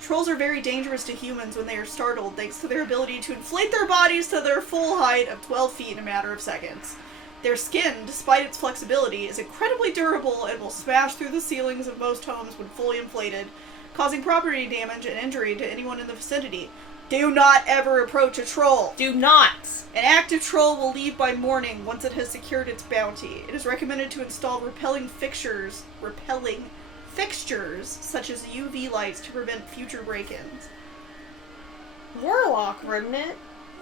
Trolls are very dangerous to humans when they are startled, thanks to their ability to inflate their bodies to their full height of 12 feet in a matter of seconds. Their skin, despite its flexibility, is incredibly durable and will smash through the ceilings of most homes when fully inflated, causing property damage and injury to anyone in the vicinity. Do not ever approach a troll. Do not. An active troll will leave by morning once it has secured its bounty. It is recommended to install repelling fixtures such as UV lights to prevent future break-ins. Warlock remnant.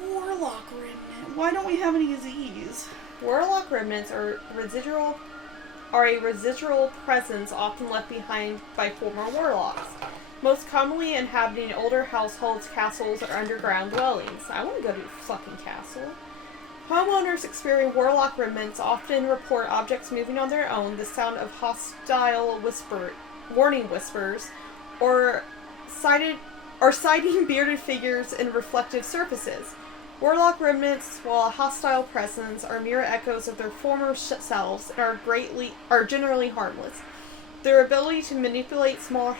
Warlock remnant. Why don't we have any of these? Warlock remnants are a residual presence often left behind by former warlocks, most commonly inhabiting older households, castles, or underground dwellings. I want to go to a fucking castle. Homeowners experiencing warlock remnants often report objects moving on their own, the sound of hostile warning whispers, or sighting bearded figures in reflective surfaces. Warlock remnants, while a hostile presence, are mere echoes of their former selves and are generally harmless. Their ability to manipulate small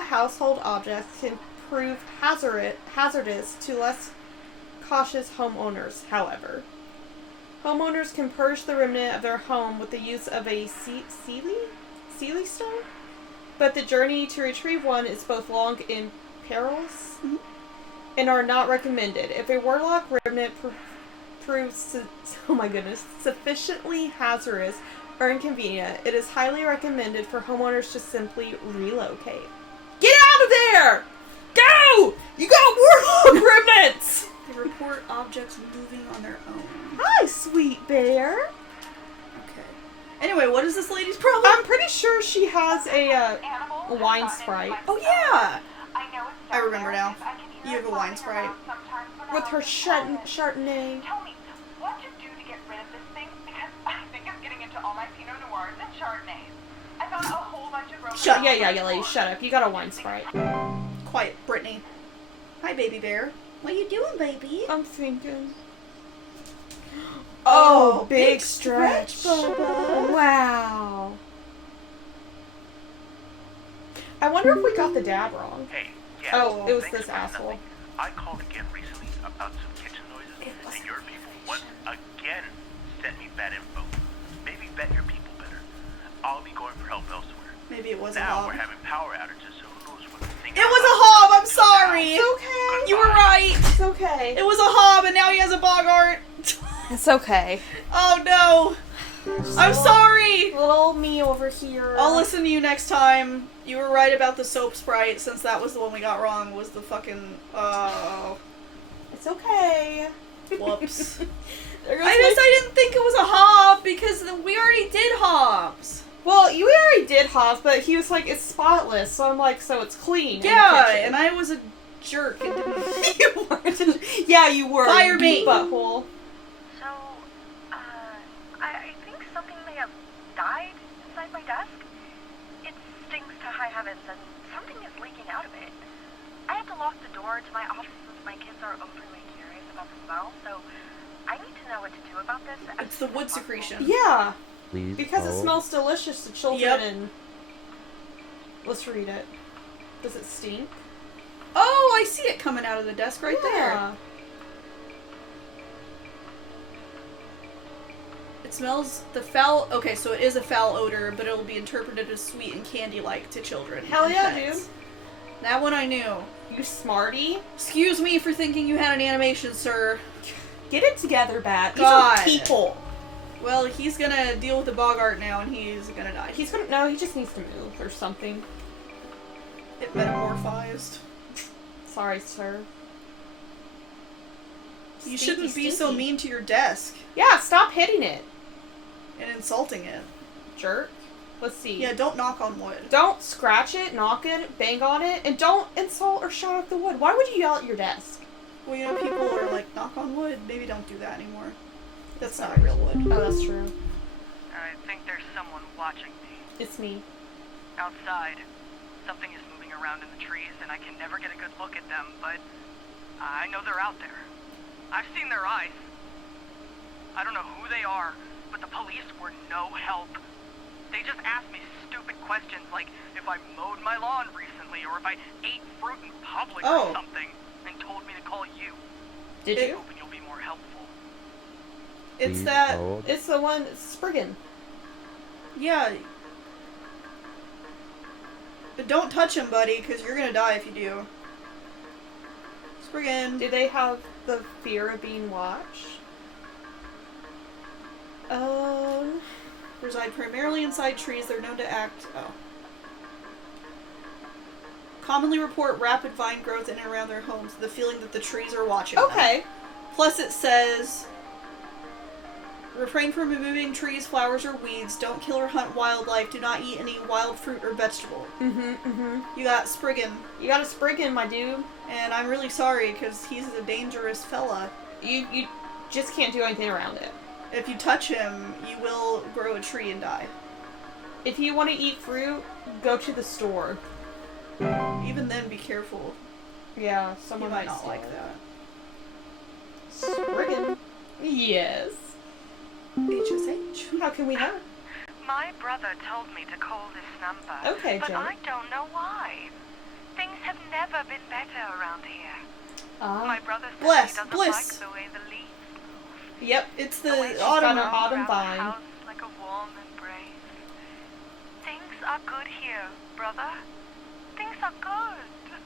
household objects can prove hazardous to less cautious homeowners, however. Homeowners can purge the remnant of their home with the use of a Sealy stone, but the journey to retrieve one is both long and perilous, and are not recommended. If a warlock remnant proves sufficiently hazardous or inconvenient, it is highly recommended for homeowners to simply relocate. Get out of there! Go! You got warlock remnants! They report objects moving on their own. Hi, sweet bear. Okay. Anyway, what is this lady's problem? I'm pretty sure she has a wine sprite. Oh yeah! I remember now. You have a wine sprite. With her Chardonnay. Tell me, what to do to get rid of this thing? Because I think it's getting into all my Pinot Noirs and Chardonnays. I found a whole bunch of roses. Yeah, lady, shut up. You got a wine sprite. Quiet, Brittany. Hi, baby bear. What you doing, baby? I'm thinking. Oh, big stretch. Wow. I wonder if we got the dad wrong. Hey, yeah. Oh, it was thanks this for asshole. nothing. I called again recently about some kitchen noises, and your people once again sent me bad info. Maybe vet your people better. I'll be going for help elsewhere. Maybe it was a Now hob. we're having power outages, so who knows what the thing It was a hob! I'm sorry! It's okay. You were right! It's okay. It was a hob, and now he has a bogart! It's okay. Oh no! I'm sorry! Little me over here. I'll listen to you next time. You were right about the soap sprite, since that was the one we got wrong, was the fucking, It's okay. whoops. There goes I didn't think it was a hob, because we already did hobs. Well, you already did Hobbs, but he was like, it's spotless, so I'm like, so it's clean. in the Yeah, kitchen. and I was a jerk and didn't... You weren't. Yeah, you were. Fire you me. butthole. So, I think something may have died inside my desk. It stinks to high heavens, and something is leaking out of it. I had to lock the door to my office since my kids are overly curious about the smell, so I need to know what to do about this. as It's the soon wood as possible. secretion. Oh. Yeah, Please because it hold. smells delicious to children. Yep. And let's read it. Does it stink? Oh, I see it coming out of the desk right there. Yeah. It smells the foul. Okay, so it is a foul odor, but it'll be interpreted as sweet and candy-like to children. Hell and yeah, pets. dude. That one I knew. You smarty. Excuse me for thinking you had an animation, sir. Get it together, Bat. These God. are people. Well, he's gonna deal with the bogart now, and he's gonna die. He's gonna. No, he just needs to move or something. It metamorphized. Sorry, sir. You Stinky, shouldn't be so stinky. mean to your desk Yeah, stop hitting it, and insulting it. jerk. Let's see. Yeah, don't knock on wood. Don't scratch it, knock it, bang on it, and don't insult or shout at the wood. Why would you yell at your desk? Well, you know, people are like, knock on wood. Maybe don't do that anymore. That's not real wood. Oh, that's true. I think there's someone watching me. It's me. Outside, something is moving around in the trees, and I can never get a good look at them, but I know they're out there. I've seen their eyes. I don't know who they are, but the police were no help. They just asked me stupid questions like if I mowed my lawn recently or if I ate fruit in public Oh. or something, and told me to call you. Did It- you? Hoping you'll be more helpful. It's Please that. hold. It's the one, Spriggan. Yeah. But don't touch him, buddy, because you're gonna die if you do. Spriggan. Do they have the fear of being watched? Reside primarily inside trees. They're known to act. Oh. Commonly report rapid vine growth in and around their homes. The feeling that the trees are watching them. Okay. Plus, it says, refrain from removing trees, flowers, or weeds. Don't kill or hunt wildlife. Do not eat any wild fruit or vegetable. You got Spriggan, You got a Spriggan, my dude. and I'm really sorry because he's a dangerous fella. You just can't do anything around it. If you touch him, you will grow a tree and die. If you want to eat fruit, go to the store. Even then, be careful. Yeah, You someone might not steal like it. that. Spriggan. Yes. HSH. How can we know? My brother told me to call this number. Okay, but Jen. I don't know why. Things have never been better around here. Ah. My brother says Bless, he doesn't bliss. like the way the leaves move. Yep. It's The way the she autumn. got her autumn around the vine. house like a warm embrace. Things are good here, brother. Things are good.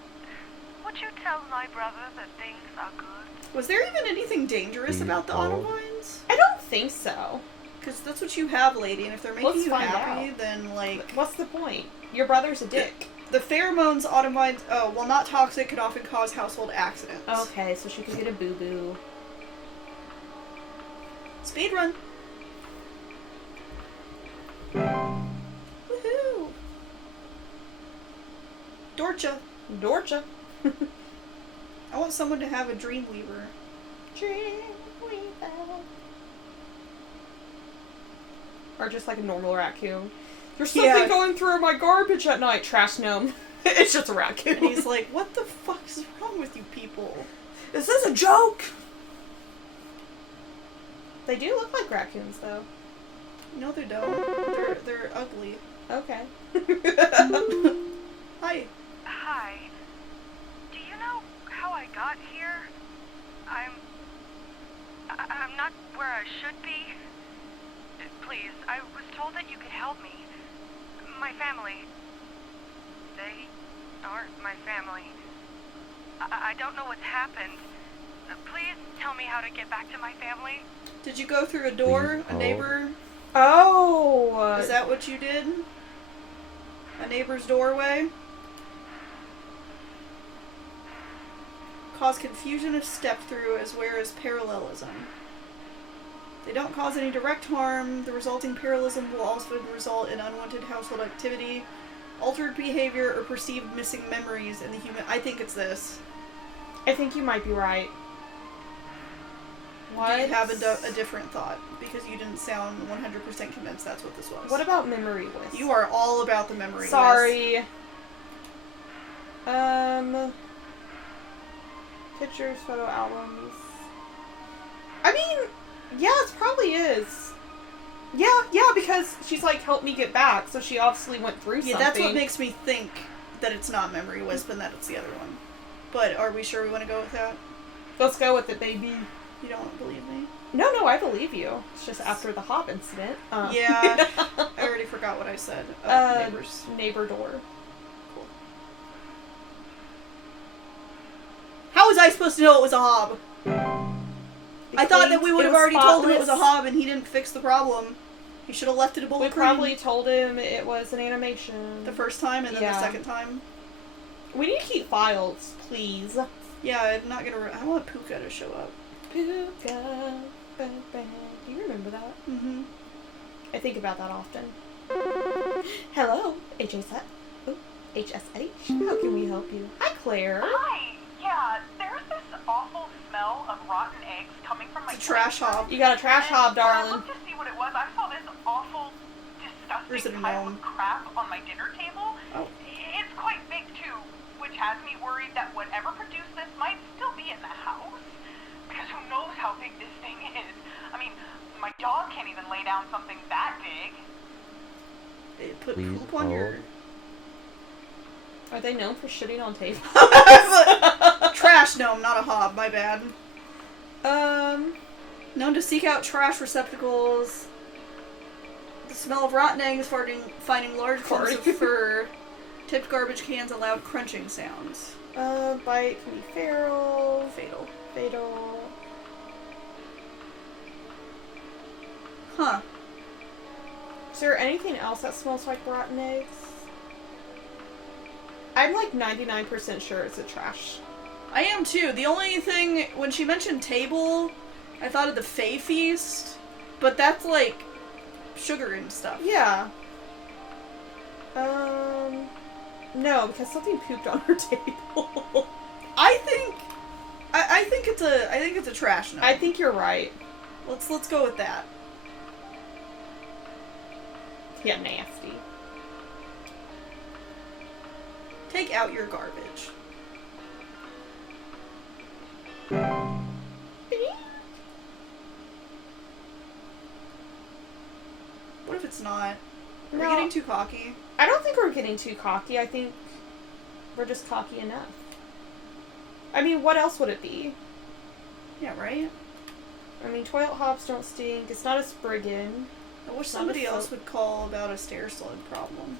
Would you tell my brother that things are good? Was there even anything dangerous about the autumn Oh. vines? I don't think so. Because that's what you have, lady, and if they're making Let's you find happy, out. then, like... What's the point? Your brother's a dick. The pheromones autumn vines, while not toxic, can often cause household accidents. Okay, so she could get a boo-boo. Speed run. Woohoo! Dorcha. Dorcha. I want someone to have a Dreamweaver. Or just like a normal raccoon. There's something Yeah. going through my garbage at night, trash gnome. It's just a raccoon. And he's like, what the fuck is wrong with you people? Is this a joke? They do look like raccoons, though. No, they don't. They're ugly. Okay. Hi. Hi. Do you know how I got here? I'm not where I should be. Please, I was told that you could help me. My family. They aren't my family. I don't know what's happened. Please tell me how to get back to my family. Did you go through a door? Please A hold. neighbor? Oh! Is that what you did? A neighbor's doorway? Cause confusion of step through as well as parallelism. They don't cause any direct harm. The resulting parallelism will also result in unwanted household activity, altered behavior, or perceived missing memories in the human. I think it's this. I think you might be right. Do you have a different thought? Because you didn't sound 100% convinced that's what this was. What about memory list? You are all about the memory list. Sorry. Pictures, photo albums. I mean, yeah, it probably is. Yeah, because she's like, help me get back, so she obviously went through something. Yeah, that's what makes me think that it's not Memory Wisp and that it's the other one. But are we sure we want to go with that? Let's go with it, baby. You don't believe me? No, I believe you. It's just after the Hob incident. Yeah. I already forgot what I said. Neighbors. Neighbor door. Cool. How was I supposed to know it was a Hob? I thought that we would have already told him it was a Hob and he didn't fix the problem. He should have left it a bullet We probably told him it was an animation. the first time and then the second time. We need to keep files, please. Yeah, I'm not gonna. I want Puka to show up. Puka. Do you remember that? Mm-hmm. I think about that often. Hello, HSH. Oh, HSH. How can we help you? Hi, Claire. Hi. Yeah, there's this awful smell of rotten eggs coming from my It's a trash Hob. You got a trash Hob, When I darling. looked to see what it was, I saw this awful, Or is it a disgusting pile gnome? of crap on my dinner table. Oh. It's quite big too, which has me worried that whatever produced this might still be in the house. Because who knows how big this thing is. I mean, my dog can't even lay down something that big. They put Please poop on your... Are they known for shitting on tables? Trash gnome, not a Hob, my bad. Um, Known to seek out trash receptacles. The smell of rotten eggs, finding large clumps of fur. Tipped garbage cans, and loud crunching sounds. bite can be feral, Fatal. fatal. Huh. Is there anything else that smells like rotten eggs? I'm like 99% sure it's a trash. I am too. The only thing, when she mentioned table, I thought of the Fae Feast, but that's like sugar and stuff. Yeah. No, because something pooped on her table. I think it's a trash gnome. I think you're right. Let's go with that. Yeah, nasty. Take out your garbage. What if it's not? Are we No. getting too cocky? I don't think we're getting too cocky. I think we're just cocky enough. I mean, what else would it be? Yeah, right? I mean, toilet hops don't stink. It's not a Spriggan. I wish Not somebody a else soap. would call about a stair slug problem.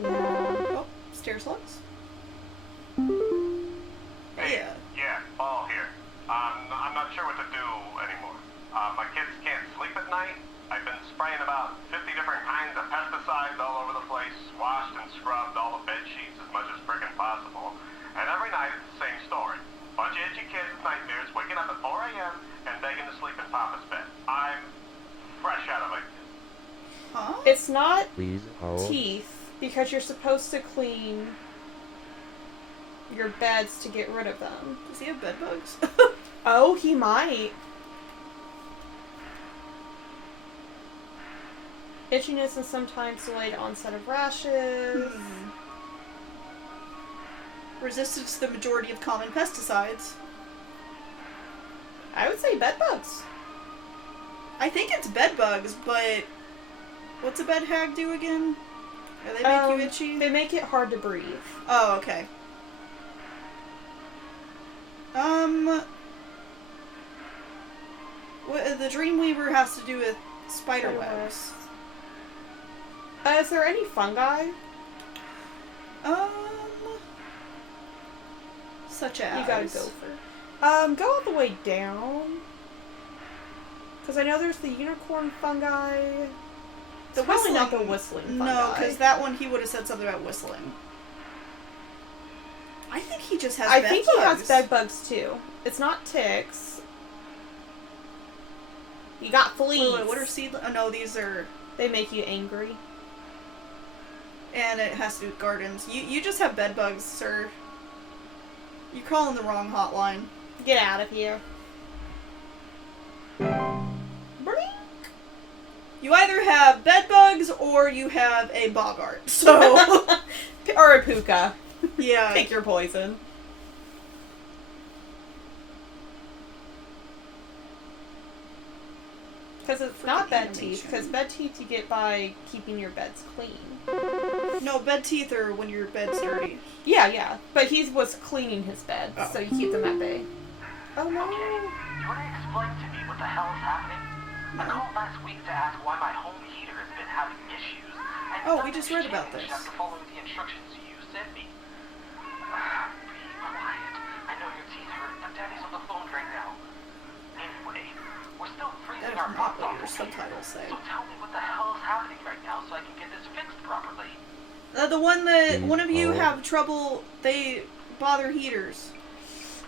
Yeah. Oh, stair slugs? Hey, Yeah. yeah, Paul here. I'm not sure what to do anymore. My kids can't sleep at night. I've been spraying about 50 different kinds of pesticides all over the place, washed and scrubbed all the bed sheets as much as frickin' possible. And every night it's the same story. Bunch of itchy kids with nightmares waking up at 4 a.m. and begging to sleep in Papa's bed. I'm fresh out of it. Huh? It's not Please hold. teeth, because you're supposed to clean your beds to get rid of them. Does he have bed bugs? Oh, he might. Itchiness and sometimes delayed onset of rashes. Resistance to the majority of common pesticides. I would say bed bugs. I think it's bed bugs, but what's a bed hag do again? Or they make you itchy? They make it hard to breathe. Oh, okay. What the Dreamweaver has to do with spider webs. Is there any fungi? Such as You gotta go for. Go all the way down. Because I know there's the unicorn fungi. the Probably not the whistling. whistling fungi. No, because that one he would have said something about whistling. I think he just has. I bed think bugs. he has bed bugs too. It's not ticks. You got fleas. Wait, what are seedlings? Oh no, these are. They make you angry. And it has to do with gardens. You just have bed bugs, sir. You're calling the wrong hotline. Get out of here. You either have bed bugs or you have a boggart. So, Or a puka. yeah. Take your poison. Because it's not bed teeth. Because bed teeth you get by keeping your beds clean. No, bed teeth are when your bed's dirty. Yeah. But he was cleaning his bed, Oh. so you keep them at bay. Oh no. Okay, you want to explain to me what the hell is happening? I called last week to ask why my home heater has been having issues. And Oh, we just read about changed this. after following the instructions you sent me. Be quiet. I know your teeth hurt, but Daddy's on the phone right now. Anyway, we're still freezing That our is not butts what off. your subtitles say. So tell me what the hell is happening right now so I can get this fixed properly. The one that one of you Oh. have trouble, they bother heaters.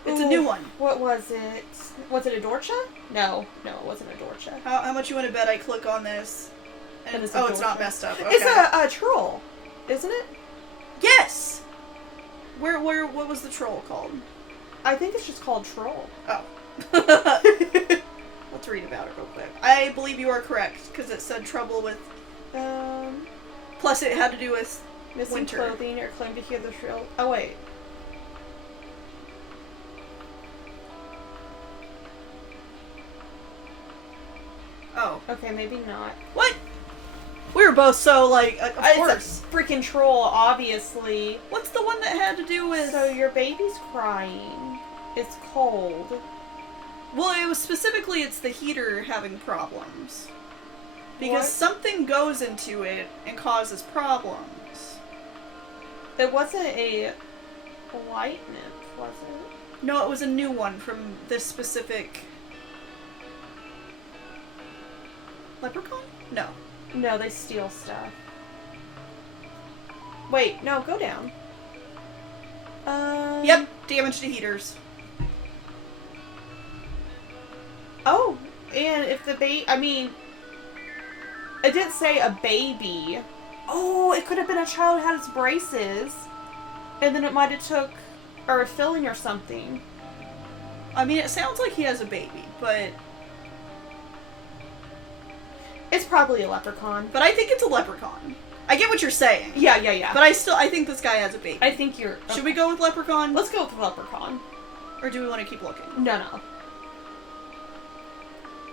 It's a new one. What was it? Was it a Dorcha? No, it wasn't a Dorcha. How much you want to bet I click on this? And That is a it's not Dorcha. messed up. Okay. It's a troll, isn't it? Yes. Where? What was the troll called? I think it's just called Troll. Oh. Let's read about it real quick. I believe you are correct because it said trouble with. Plus, it had to do with Missing winter. clothing or claim to hear the shrill. Oh wait. Oh. Okay, maybe not. What? We were both so like. Of course. It's a freaking troll, obviously. What's the one that had to do with? So your baby's crying. It's cold. Well, it was specifically it's the heater having problems. Because What? something goes into it and causes problems. It wasn't a light nymph, was it? No, it was a new one from this specific... Leprechaun? No. No, they steal stuff. Wait, no, go down. Yep, damage to heaters. Oh, and if the it didn't say a baby. Oh, it could have been a child who had its braces. And then it might have took, or a filling or something. I mean, it sounds like he has a baby, but It's probably a leprechaun. I think it's a leprechaun. I get what you're saying. Yeah. But I think this guy has a baby. I think you're... Should we go with leprechaun? Let's go with leprechaun. Or do we want to keep looking? No.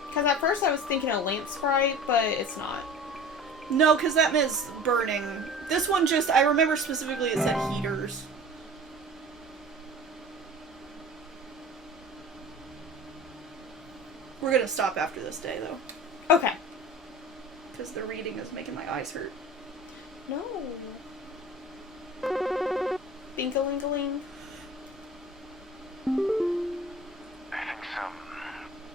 Because at first I was thinking a lamp sprite, but it's not. No, because that means burning. This one just, I remember specifically it said heaters. We're gonna stop after this day, though. Okay. Because the reading is making my eyes hurt. No. Bing-a-ling-a-ling. I think some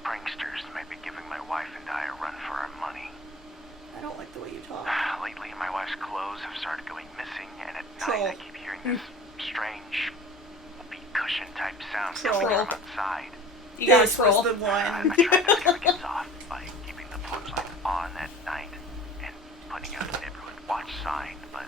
pranksters may be giving my wife and I a run for our money. I don't like the way you talk. Lately, my wife's clothes have started going missing, and at Troll. night I keep hearing this strange whoopee cushion type sound Troll. coming from outside. You got a This was troll. the I one. try to scare the kids off by keeping the porch lights on at night and putting out a neighborhood watch sign, but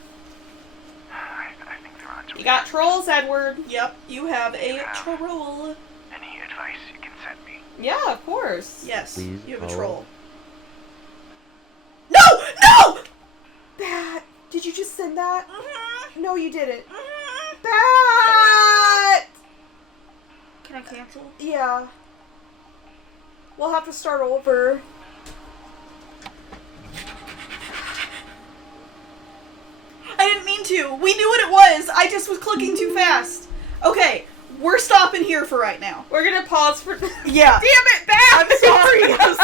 I think they're on to You got trolls, Edward. Yep, you have a troll. Any advice you can send me? Yeah, of course. Yes, Please you have a hold. troll. No! Bat, did you just send that? Mm-hmm. No, you didn't. Bat! Can I cancel? Yeah. We'll have to start over. I didn't mean to. We knew what it was. I just was clicking too fast. Okay, we're stopping here for right now. We're gonna pause for... Yeah. Damn it, Bat! I'm sorry. I'm